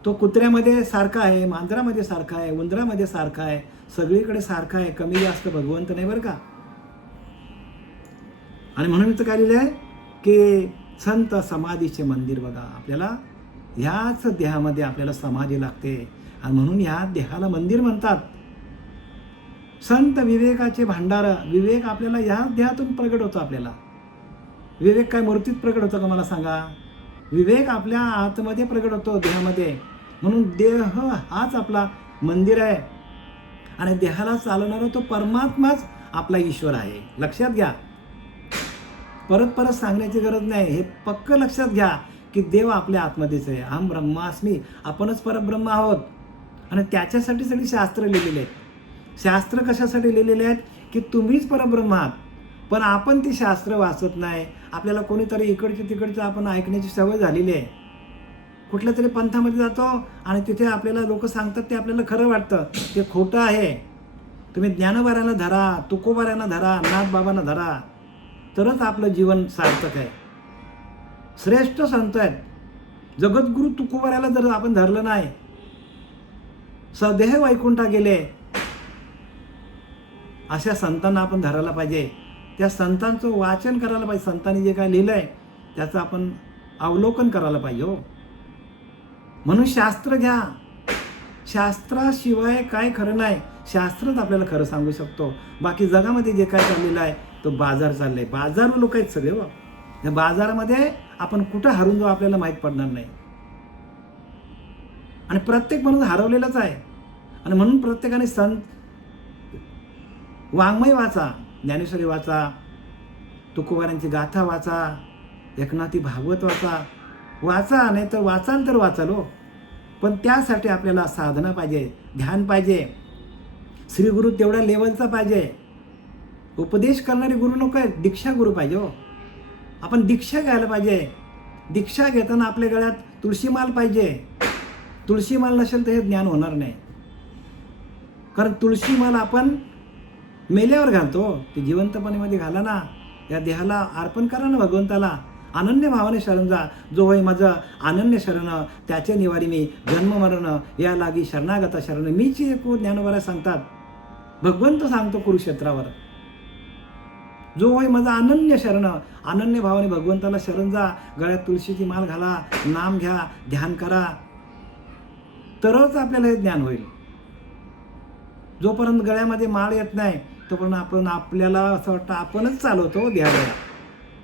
तो कुत्र्यामध्ये सारखा आहे, मांजरामध्ये सारखा आहे, उंदरामध्ये सारखा आहे, सगळीकडे सारखा आहे. कमी जास्त भगवंत नाही बरं का. आणि म्हणून तर काय लिहिलं आहे की संत समाधीचे मंदिर बघा. आपल्याला ह्याच देहामध्ये आपल्याला समाधी लागते, आणि म्हणून ह्या देहाला मंदिर म्हणतात. संत विवेकाचे भांडार. विवेक आपल्याला ह्याच देहातून प्रगट होतो. आपल्याला विवेक काय मूर्तीत प्रगट होतो का मला सांगा. विवेक आपल्या आतमध्ये प्रगट होतो, देहामध्ये. म्हणून देह हाच आपला मंदिर आहे, आणि देहाला चालवणारा तो परमात्माच आपला ईश्वर आहे. लक्षात घ्या, परत परत सांगण्याची गरज नाही. हे पक्क लक्षात घ्या की देव आपल्या आतमध्येच आहे. अहम ब्रह्मास्मी, आपणच परब्रह्म आहोत. आणि त्याच्यासाठी सगळी शास्त्र लिहिलेली आहेत. शास्त्र कशासाठी लिहिलेले आहेत की तुम्हीच परब्रह्म आहात. पण आपण ती शास्त्र वाचत नाही. आपल्याला कोणीतरी इकडची तिकडचं आपण ऐकण्याची सवय झालेली आहे. कुठल्या तरी पंथामध्ये जातो आणि तिथे आपल्याला लोक सांगतात ते आपल्याला खरं वाटतं, ते खोटं आहे. तुम्ही ज्ञानोबाऱ्यांना धरा, तुकोबाऱ्यांना धरा, नाथबाबांना धरा, तरच आपलं जीवन सार्थक आहे. श्रेष्ठ संत आहेत. जगद्गुरु तुकोबाऱ्याला जर आपण धरलं नाही, सदेह वैकुंठा गेले, अशा संतांना आपण धरायला पाहिजे. त्या संतांचं वाचन करायला पाहिजे. संतांनी जे काय लिहिलंय त्याचं आपण अवलोकन करायला पाहिजे हो. म्हणून शास्त्र घ्या. शास्त्राशिवाय काय खरं नाही. शास्त्रच आपल्याला खरं सांगू शकतो. बाकी जगामध्ये जे काय चाललेलं आहे तो बाजार चाललाय. बाजार लोक आहेत सगळे हो. या बाजारामध्ये आपण कुठं हरून जाऊ आपल्याला माहीत पडणार नाही. आणि प्रत्येक माणूस हरवलेलाच आहे. आणि म्हणून प्रत्येकाने वाङ्मय वाचा, ज्ञानेश्वरी वाचा, तुकोबारांची गाथा वाचा, एकनाथी भागवत वाचा, नाही तर वाचाल तर वाचाल हो. पण त्यासाठी आपल्याला साधना पाहिजे, ध्यान पाहिजे. श्री गुरु तेवढ्या लेवलचा पाहिजे. उपदेश करणारे गुरु नको आहे, दीक्षा गुरु पाहिजे हो. आपण दीक्षा घ्यायला पाहिजे. दीक्षा घेताना आपल्या गळ्यात तुळशीमाल पाहिजे. तुळशीमाल नसेल तर हे ज्ञान होणार नाही. कारण तुळशीमाल आपण मेल्यावर घालतो. ते जिवंतपणेमध्ये घाला ना. या देहाला अर्पण करा ना भगवंताला. अनन्य भावाने शरण जा. जो होय माझं अनन्य शरण, त्याचे निवारी मी जन्म मरण, या लागी शरणागता शरण मीची एक ज्ञानोबाला सांगतात. भगवंत सांगतो कुरुक्षेत्रावर, जो होय माझा अनन्य शरण, अनन्य भावाने भगवंताला शरण जा. गळ्यात तुळशीची माळ घाला, नाम घ्या, ध्यान करा, तरच आपल्याला हे ज्ञान होईल. जोपर्यंत गळ्यामध्ये माळ येत नाही तोपर्यंत आपल्याला असं वाटतं आपणच चालवतो देहाला.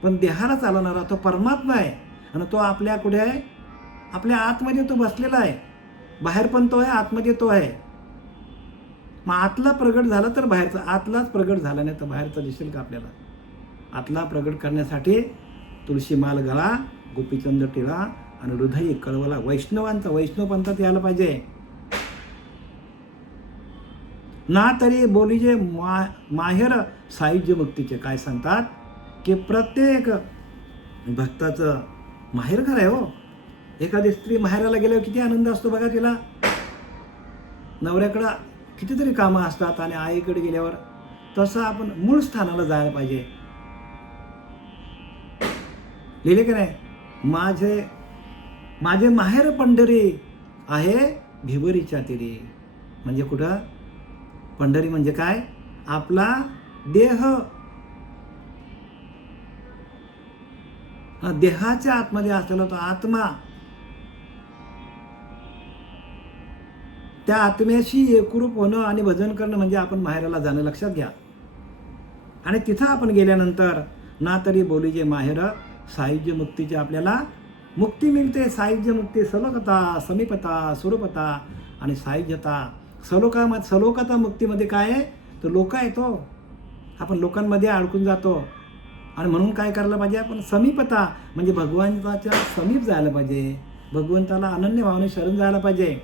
पण देहाला चालवणारा तो परमात्मा आहे. आणि तो आपल्या कुठे आहे? आपल्या आतमध्ये तो बसलेला आहे. बाहेर पण तो आहे, आतमध्ये तो आहे. मग आतला प्रगट झाला तर बाहेरचा, आतलाच प्रगट झाला नाही तर बाहेरचा दिसेल का आपल्याला? आतला प्रगट करण्यासाठी तुळशी माल गळा, गोपीचंद टिळा आणि हृदय कळवला. वैष्णवांचा, वैष्णव पंथात यायला पाहिजे ना. तरी बोलीजे माहेर सायुज्य मुक्तीचे काय सांगतात की प्रत्येक भक्ताचं माहेर घर आहे हो. एखादी स्त्री माहेराला गेल्यावर किती आनंद असतो बघा तिला. नवऱ्याकडं कितीतरी कामं असतात आणि आईकडे गेल्यावर तसं आपण मूळ स्थानाला जायला पाहिजे. लिहिले की नाही? माझे माहेर पंढरी आहे भिवरीच्या तिरी. म्हणजे कुठं? पंढरी म्हणजे काय? आपला देह. देहाच्या आतमध्ये असलेला तो आत्मा, त्या आत्म्याशी एकरूप होणं आणि भजन करणं म्हणजे आपण माहेराला जाणं. लक्षात घ्या. आणि तिथं आपण गेल्यानंतर ना तरी बोलीजे माहेर सायुज्य मुक्तीची आपल्याला मुक्ती मिळते. सायुज्य मुक्ती सलोकता, समीपता, स्वरूपता आणि सायुज्यता. सलोकता मुक्तीमध्ये काय आहे? तर लोक आहे तो. आपण लोकांमध्ये अडकून जातो. आणि म्हणून काय करायला पाहिजे? आपण समीपता म्हणजे भगवंताच्या समीप जायला पाहिजे. भगवंताला अनन्य भावाने शरण जायला पाहिजे.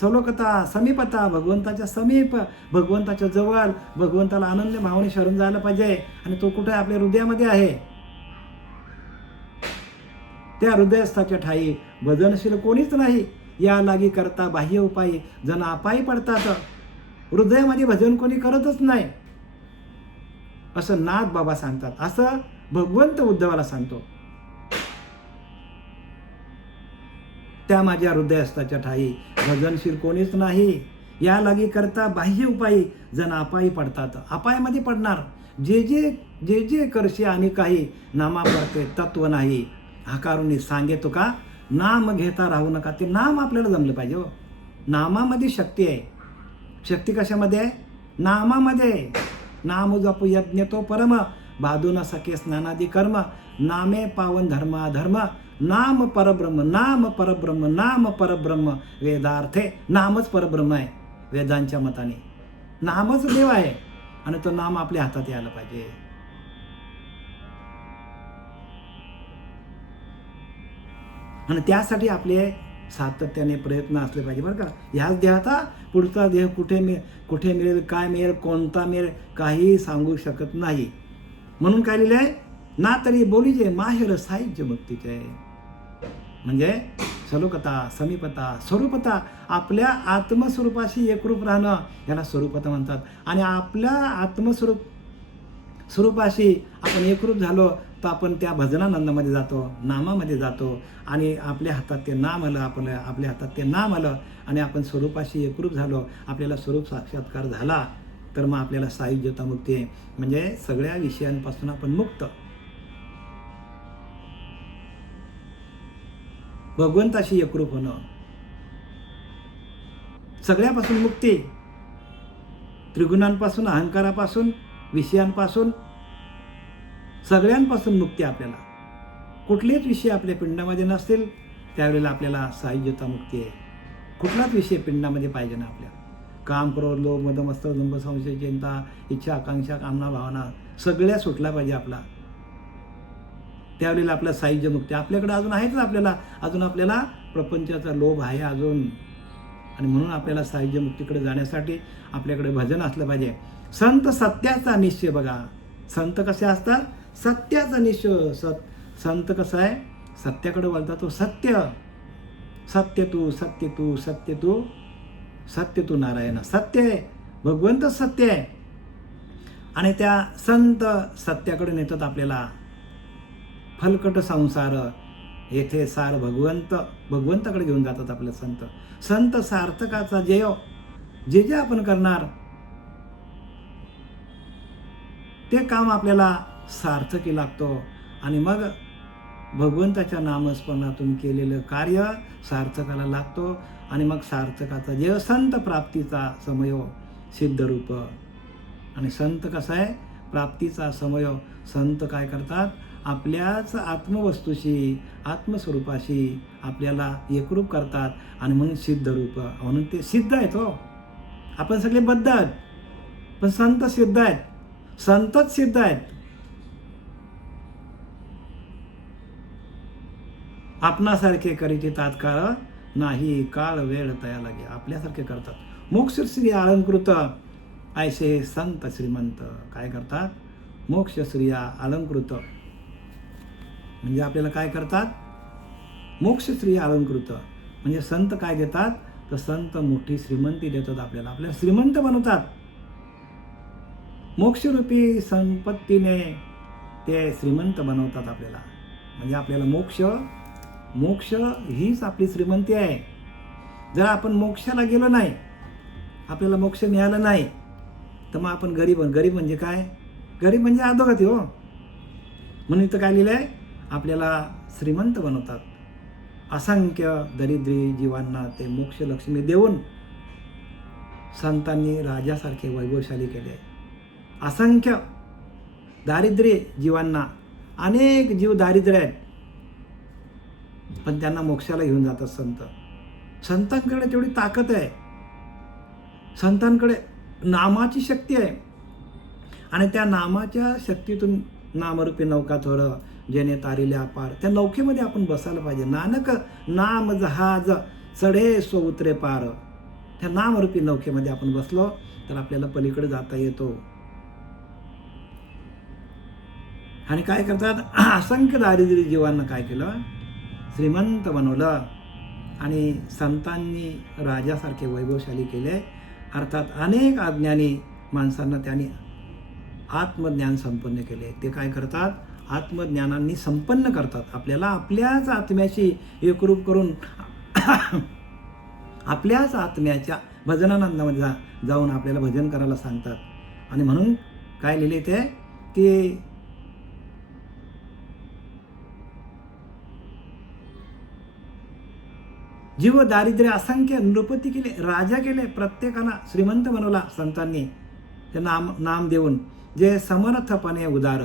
सलोकता, समीपता, भगवंताच्या समीप, भगवंताच्या जवळ, भगवंताला अनन्य भावाने शरण जायला पाहिजे. आणि तो कुठे? आपल्या हृदयामध्ये आहे. त्या हृदयस्थाच्या ठाई भजनशील कोणीच नाही. या लागी करता बाह्य उपाय जण अपायी पडतात. हृदयामध्ये भजन कोणी करतच नाही असं नाथ बाबा सांगतात. असं भगवंत उद्धवाला सांगतो. त्या माझ्या हृदयस्थाच्या ठाई भजनशील कोणीच नाही. या लागी करता बाह्य उपायी जण अपायी पडतात. अपायामध्ये पडणार. जे जे करशी आणि काही नामा करते तत्व नाही. आकारुनी सांगे तो का नाम घेता राहू नका. ते नाम आपल्याला जमलं पाहिजे हो. नामामध्ये शक्ती आहे. शक्ती कशामध्ये आहे? नामामध्ये. नाम जपू यज्ञ तो परम, बाधू न सके स्नानादी कर्म. नामे पावन धर्म, नाम परब्रह्म, नाम परब्रह्म, नाम परब्रह्म. वेदार्थे नामच परब्रह्म आहे वेदांच्या मताने. नामच देव आहे आणि तो नाम आपल्या हातात यायला पाहिजे. आणि त्यासाठी आपले सातत्याने प्रयत्न असले पाहिजे बरं का. ह्याच देहाचा पुढचा देह कुठे मिळेल, काय मिळेल, कोणता मिळेल, काही सांगू शकत नाही. म्हणून काय लिहिलं आहे, ना तरी बोलीजे माहेर साहित्य मुक्तीचे. म्हणजे सलोकता, समीपता, स्वरूपता, आपल्या आत्मस्वरूपाशी एकरूप राहणं याला स्वरूपता म्हणतात. आणि आपल्या स्वरूपाशी आपण एकरूप झालो तर आपण त्या भजनानंदामध्ये जातो, नामामध्ये जातो आणि आपल्या हातात ते नाम आलं, आपल्या हातात ते नाम आलं आणि आपण स्वरूपाशी एकरूप झालो, आपल्याला स्वरूप साक्षात्कार झाला, तर मग आपल्याला सायुज्यता मुक्ती आहे. म्हणजे सगळ्या विषयांपासून आपण मुक्त, भगवंताशी एकरूप होणं, सगळ्यापासून मुक्ती, त्रिगुणांपासून, अहंकारापासून, विषयांपासून, सगळ्यांपासून मुक्ती. आपल्याला कुठलेच विषय आपल्या पिंडामध्ये नसतील त्यावेळेला आपल्याला सायुज्यता मुक्ती आहे. कुठलाच विषय पिंडामध्ये पाहिजे ना आपल्याला. काम, क्रोध, लोभ, मद, मत्सर, दंभ, संशय, चिंता, इच्छा, आकांक्षा, कामना, भावना सगळ्या सुटला पाहिजे आपला. त्यावेळेला आपला सायुज्य मुक्ती. आपल्याकडे अजून आहेच, आपल्याला प्रपंचाचा लोभ आहे अजून. आणि म्हणून आपल्याला सायुज्य मुक्तीकडे जाण्यासाठी आपल्याकडे भजन असलं पाहिजे. संत सत्याचा निश्चय बघा. संत कसे असतात? सत्याचा निश्चय. संत कसा आहे? सत्याकडे वळता तो सत्य. सत्य तू, सत्य तू, सत्य तू, सत्य तू नारायण. सत्य आहे, भगवंत सत्य आहे. आणि त्या संत सत्याकडे नेतात आपल्याला. फलकट संसार येथे सार भगवंताकडे घेऊन जातात आपले संत. संत सार्थकाचा जे आपण करणार ते काम आपल्याला सार्थकी लागतो. आणि मग भगवंताच्या नामस्मरणातून केलेलं कार्य सार्थकाला लागतो. आणि मग सार्थकाचा जय, संत प्राप्तीचा समय सिद्धरूप. आणि संत कसा आहे? प्राप्तीचा समय. संत काय करतात? आपल्याच आत्मवस्तूशी, आत्मस्वरूपाशी आपल्याला एकरूप करतात. आणि म्हणून सिद्धरूप, म्हणून ते सिद्ध आहेत. हो, आपण सगळे बद्ध आहेत, पण संत सिद्ध आहेत. संतच सिद्ध आहेत. आपणासारखे करीचे तात्काळ नाही, काळ वेळ तया लागे. आपल्यासारखे करतात. मोक्ष श्री अलंकृत ऐसे संत श्रीमंत. काय करतात? मोक्ष श्रिया अलंकृत म्हणजे आपल्याला काय करतात? मोक्ष श्री अलंकृत म्हणजे संत काय देतात? तर संत मोठी श्रीमंती देतात आपल्याला. आपल्याला श्रीमंत बनवतात. मोक्षरूपी संपत्तीने ते श्रीमंत बनवतात आपल्याला. म्हणजे आपल्याला मोक्ष हीच आपली श्रीमंती आहे. जर आपण मोक्षाला गेलो नाही, आपल्याला मोक्ष मिळाला नाही, तर मग आपण गरीब म्हणजे काय? गरीब म्हणजे अधोगती. हो, म्हणून इथं काय लिहिलं आहे? आपल्याला श्रीमंत बनवतात. असंख्य दरिद्री जीवांना ते मोक्ष लक्ष्मी देऊन संतांनी राजासारखे वैभवशाली केले. असंख्य दारिद्र्य जीवांना, अनेक जीव दारिद्र्य आहेत, पण त्यांना मोक्षाला घेऊन जातात संत. संतांकडे तेवढी ताकद आहे. संतांकडे नामाची शक्ती आहे. आणि त्या नामाच्या शक्तीतून नामरूपी नौका थोडं जेणे तारिल्या पार, त्या नौकेमध्ये आपण बसायला पाहिजे. नानक नाम जहाज चढे सो उतरे पार. त्या नामरूपी नौकेमध्ये आपण बसलो तर आपल्याला पलीकडे जाता येतो. आणि काय करतात? असंख्य दारिद्र्य जीवांना काय केलं? श्रीमंत बनवलं. आणि संतांनी राजासारखे वैभवशाली केले. अर्थात अनेक अज्ञानी माणसांना त्यांनी आत्मज्ञान संपन्न केले. ते काय करतात? आत्मज्ञानांनी संपन्न करतात. आपल्याला आपल्याच आत्म्याशी एकरूप करून आपल्याच आत्म्याच्या भजनानंदामध्ये जाऊन आपल्याला भजन करायला सांगतात. आणि म्हणून काय लिहिले ते की जीव दारिद्र्य असंख्य नृपती केले, राजा केले, प्रत्येकाला श्रीमंत बनवला संतांनी ते नाम देऊन. जे समर्थपणे उदार,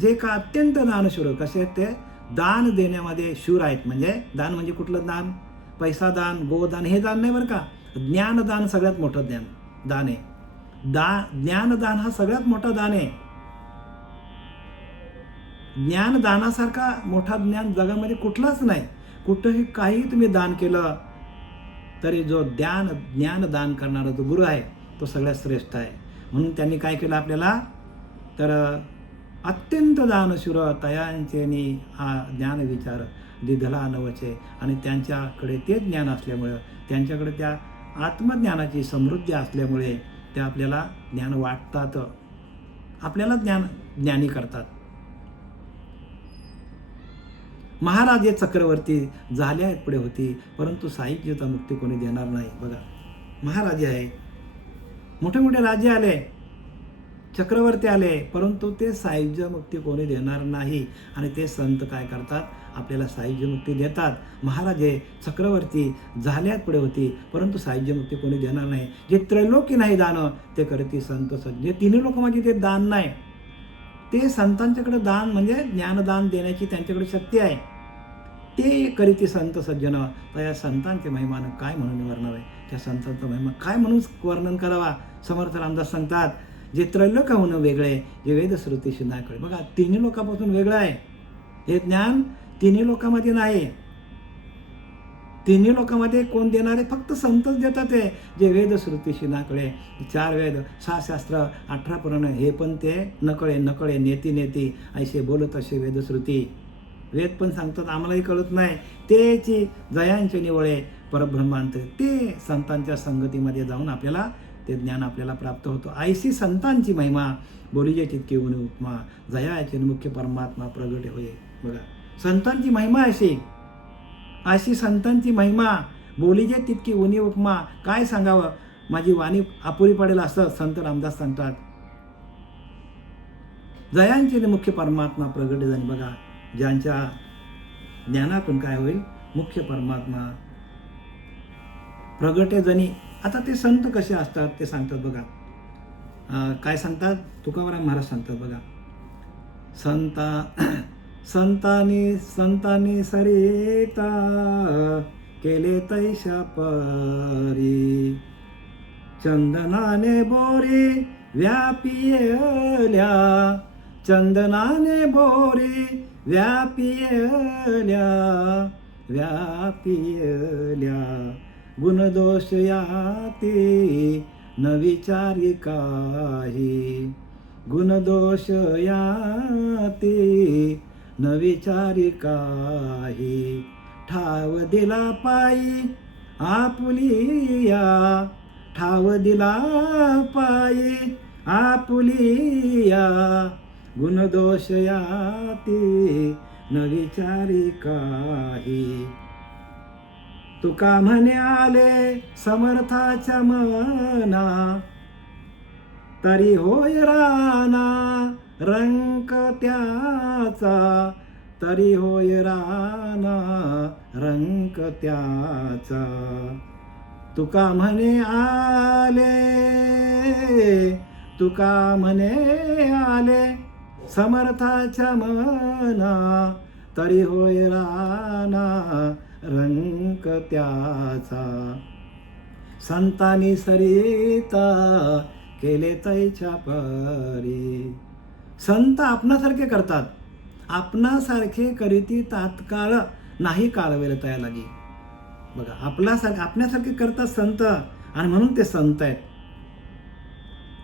जे का अत्यंत दानशूर. कसे आहेत ते? दान देण्यामध्ये शूर आहेत. म्हणजे दान म्हणजे कुठलं दान? पैसा दान, गोदान हे दान नाही बरं का. ज्ञानदान सगळ्यात मोठं दान आहे. ज्ञानदान हा सगळ्यात मोठा दान आहे. ज्ञानदानासारखा मोठा ज्ञान जगामध्ये कुठलाच नाही. कुठंही काही तुम्ही दान केलं तरी जो ज्ञानदान करणारा जो गुरु आहे तो सगळ्यात श्रेष्ठ आहे. म्हणून त्यांनी काय केलं आपल्याला, तर अत्यंत दानशूर तयांचेनी हा ज्ञान विचार दिधला नवचे. आणि त्यांच्याकडे ते ज्ञान असल्यामुळं, त्यांच्याकडे त्या आत्मज्ञानाची समृद्धी असल्यामुळे ते आपल्याला ज्ञान वाटतात, आपल्याला ज्ञानी करतात. महाराजे चक्रवर्ती झाल्या पुढे होती, परंतु साहित्याचा मुक्ती कोणी देणार नाही. बघा, महाराजे आहे, मोठे मोठे राजे आले, चक्रवर्ती आले, परंतु ते साहित्य मुक्ती कोणी देणार नाही. आणि ते संत काय करतात, आपल्याला साहित्य मुक्ती देतात. महाराजे चक्रवर्ती झाल्यात पुढे होती, परंतु साहित्य मुक्ती कोणी देणार नाही. जे त्रैलोकी नाही दान ते करती संत सज्ज. जे तिन्ही लोकांमध्ये ते दान नाही, ते संतांच्याकडे दान म्हणजे ज्ञानदान देण्याची त्यांच्याकडे शक्ती आहे, ते करीती संत सज्जन. तर या संतांच्या महिमानं काय म्हणून वर्णन आहे, त्या संतांचा महिमा काय म्हणून वर्णन करावा. समर्थ रामदास सांगतात, जे त्रैलोक्याहून वेगळे, जे वेदश्रुतीशी नाही कळे. बघा, तिन्ही लोकांपासून वेगळं आहे हे ज्ञान, तिन्ही लोकांमध्ये नाही. तिन्ही लोकांमध्ये कोण देणारे, फक्त संतच देतात. ते जे वेदश्रुतीशी ना कळे, 4 वेद 6 शास्त्र 18 पुराण, हे पण ते नकळे नेती नेती ऐसे बोलत असे वेदश्रुती. वेद पण सांगतात, आम्हालाही कळत नाही, तेची जयांचे निवळे परब्रह्मांत. ते संतांच्या संगतीमध्ये जाऊन आपल्याला ते ज्ञान आपल्याला प्राप्त होतं. ऐशी संतांची महिमा बोलीजे तितकी उणी उपमा, जयाचे मुख्य परमात्मा प्रगट होय. बघा, संतांची महिमा अशी संतांची महिमा बोलीजे तितकी उणी उपमा. काय सांगावं, माझी वाणी अपुरी पडेल असं संत रामदास सांगतात. जयांचे मुख्य परमात्मा प्रगट झाले. बघा, ज्यांच्या ज्ञानातून काय होईल, मुख्य परमात्मा प्रगटे जणी. आता ते संत कसे असतात ते सांगतात. बघा, काय सांगतात, तुकाराम महाराज सांगतात. बघा, संतांनी सरिता केले तैशा परी, चंदनाने बोरी व्यापियल्या, चंदनाने बोरी व्यापियल्या, गुणदोष याती न विचारी काही, गुणदोष याती न विचारी काही, ठाव दिला पायी आपुलिया, ठाव दिला पायी आपुलिया, गुणदोष याती न विचारी काही. तुका म्हणे आले समर्थाच्या मना, तरी होय राना रंक त्याचा, तरी होय राना रंक त्याचा. तुका म्हणे आले, तुका म्हणे आले समर्थाच्या मना, तरी होय राना रंक त्याचा. संतांनी सरिता केले तैच्या परी. संत आपणासारखे करतात, आपणासारखे करीती तात्काळ नाही काळवेल तया लागी. बघा, आपल्यासारखे करतात संत, आणि म्हणून ते संत आहेत.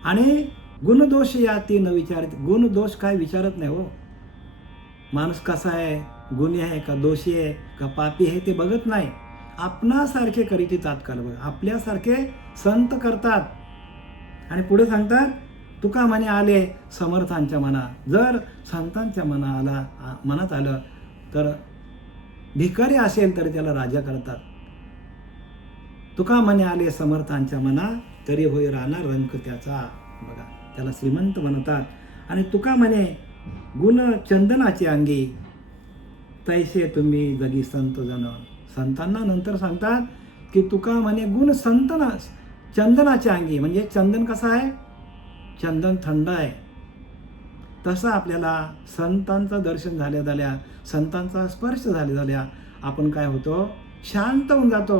आणि गुणदोष याती न विचारित. गुणदोष काय विचारत नाही हो. माणूस कसा आहे, गुणी आहे का दोषी आहे का पापी आहे ते बघत नाही. आपणासारखे करीती तात्काळ. बघा, आपल्यासारखे संत करतात. आणि पुढे सांगतात, तुका म्हणे आले समर्थांच्या मना. जर संतांच्या मनात आलं तर भिकारी असेल तर त्याला राजा करतात. तुका म्हणे आले समर्थांच्या मना, तरी होय राणा रंक त्याचा. बघा, त्याला श्रीमंत म्हणतात. आणि तुका म्हणे गुण चंदनाची अंगी, तैसे तुम्ही जगी संत जन. संतांना नंतर सांगतात की तुका म्हणे गुण चंदनाच्या अंगी. म्हणजे चंदन कसं आहे, चंदन थंड आहे. तसं आपल्याला संतांचं दर्शन झाल्या संतांचा स्पर्श झाल्या आपण काय होतो, शांत होऊन जातो.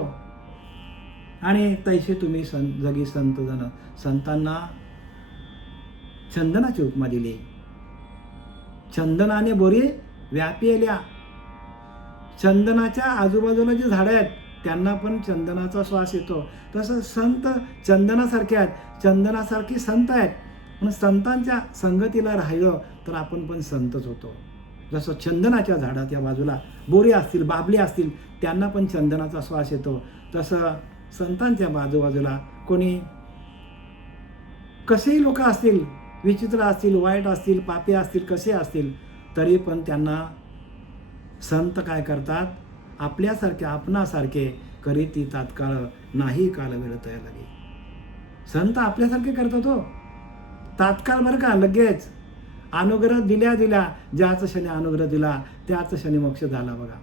आणि तैसे तुम्ही जगी संत जन. संतांना चंदनाची उपमा दिली. चंदनाने बोरी व्यापिल्या. चंदनाच्या आजूबाजूला जी झाडं आहेत त्यांना पण चंदनाचा श्वास येतो. तसं संत चंदनासारखे आहेत, चंदनासारखी संत आहेत. म्हणून संतांच्या संगतीला राहिलं तर आपण पण संतच होतो. जसं चंदनाच्या झाडाच्या बाजूला बोरी असतील, बाबली असतील, त्यांना पण चंदनाचा श्वास येतो. तसं संतांच्या बाजूबाजूला कोणी कसेही लोक असतील, विचित्र असतील, वाईट असतील, पापी असतील, कसे असतील, तरी पण त्यांना संत काय करतात, आपल्यासारखे आपणासारखे करीती तात्काळ नाही काल वेळत लगे. संत आपल्यासारखे करतात हो, तात्काळ बरं का, लगेच. अनुग्रह दिल्या ज्याच क्षणी अनुग्रह दिला त्याच क्षणी मोक्ष झाला बघा.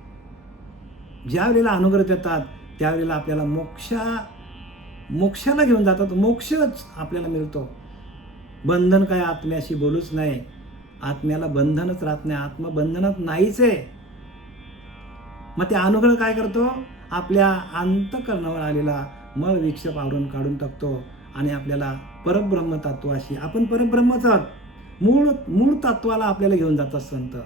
ज्या वेळेला अनुग्रह देतात त्यावेळेला आपल्याला मोक्षाला घेऊन जातात, मोक्षच आपल्याला मिळतो. बंधन काय आत्म्याशी बोलूच नाही, आत्म्याला बंधनच राहत नाही, आत्मबंधनात नाहीच आहे. मग ते अनुग्रह काय करतो, आपल्या अंतःकरणावर आलेला मळ विक्षेप आवरून काढून टाकतो आणि आपल्याला परब्रह्म तत्वाशी, आपण परब्रह्मच आहोत, मूळ तत्वाला आपल्याला घेऊन जातात संत.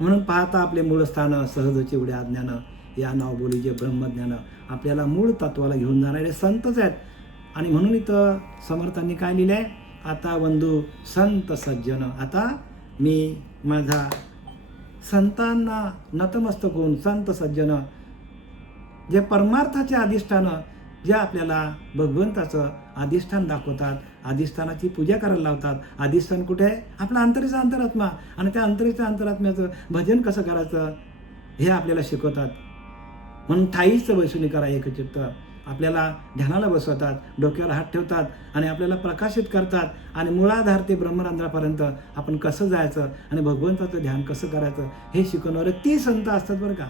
म्हणून पाहता आपले मूळ स्थान सहजचे उड्या अज्ञान, या नावबोलीचे ब्रह्मज्ञान, आपल्याला मूळ तत्वाला घेऊन जाणारे संतच आहेत. आणि म्हणून इथं समर्थांनी काय लिहिलं आहे, आता बंधू संत सज्जन, आता मी माझा संतांना नतमस्तक होऊन, संत सज्जन जे परमार्थाचे अधिष्ठान, जे आपल्याला भगवंताचं अधिष्ठान दाखवतात, अधिष्ठानाची पूजा करायला लावतात. अधिष्ठान कुठे आहे, आपला अंतरीचा अंतरात्मा, आणि त्या अंतरीच्या अंतरात्म्याचं भजन कसं करायचं हे आपल्याला शिकवतात. म्हणून ठाईच वैसुनी करा एकचित्त, आपल्याला ध्यानाला बसवतात, डोक्यावर हात ठेवतात आणि आपल्याला प्रकाशित करतात. आणि मुळाधार ते ब्रह्मरंध्रापर्यंत आपण कसं जायचं आणि भगवंताचं ध्यान कसं करायचं हे शिकवणारे ती संत असतात बरं का.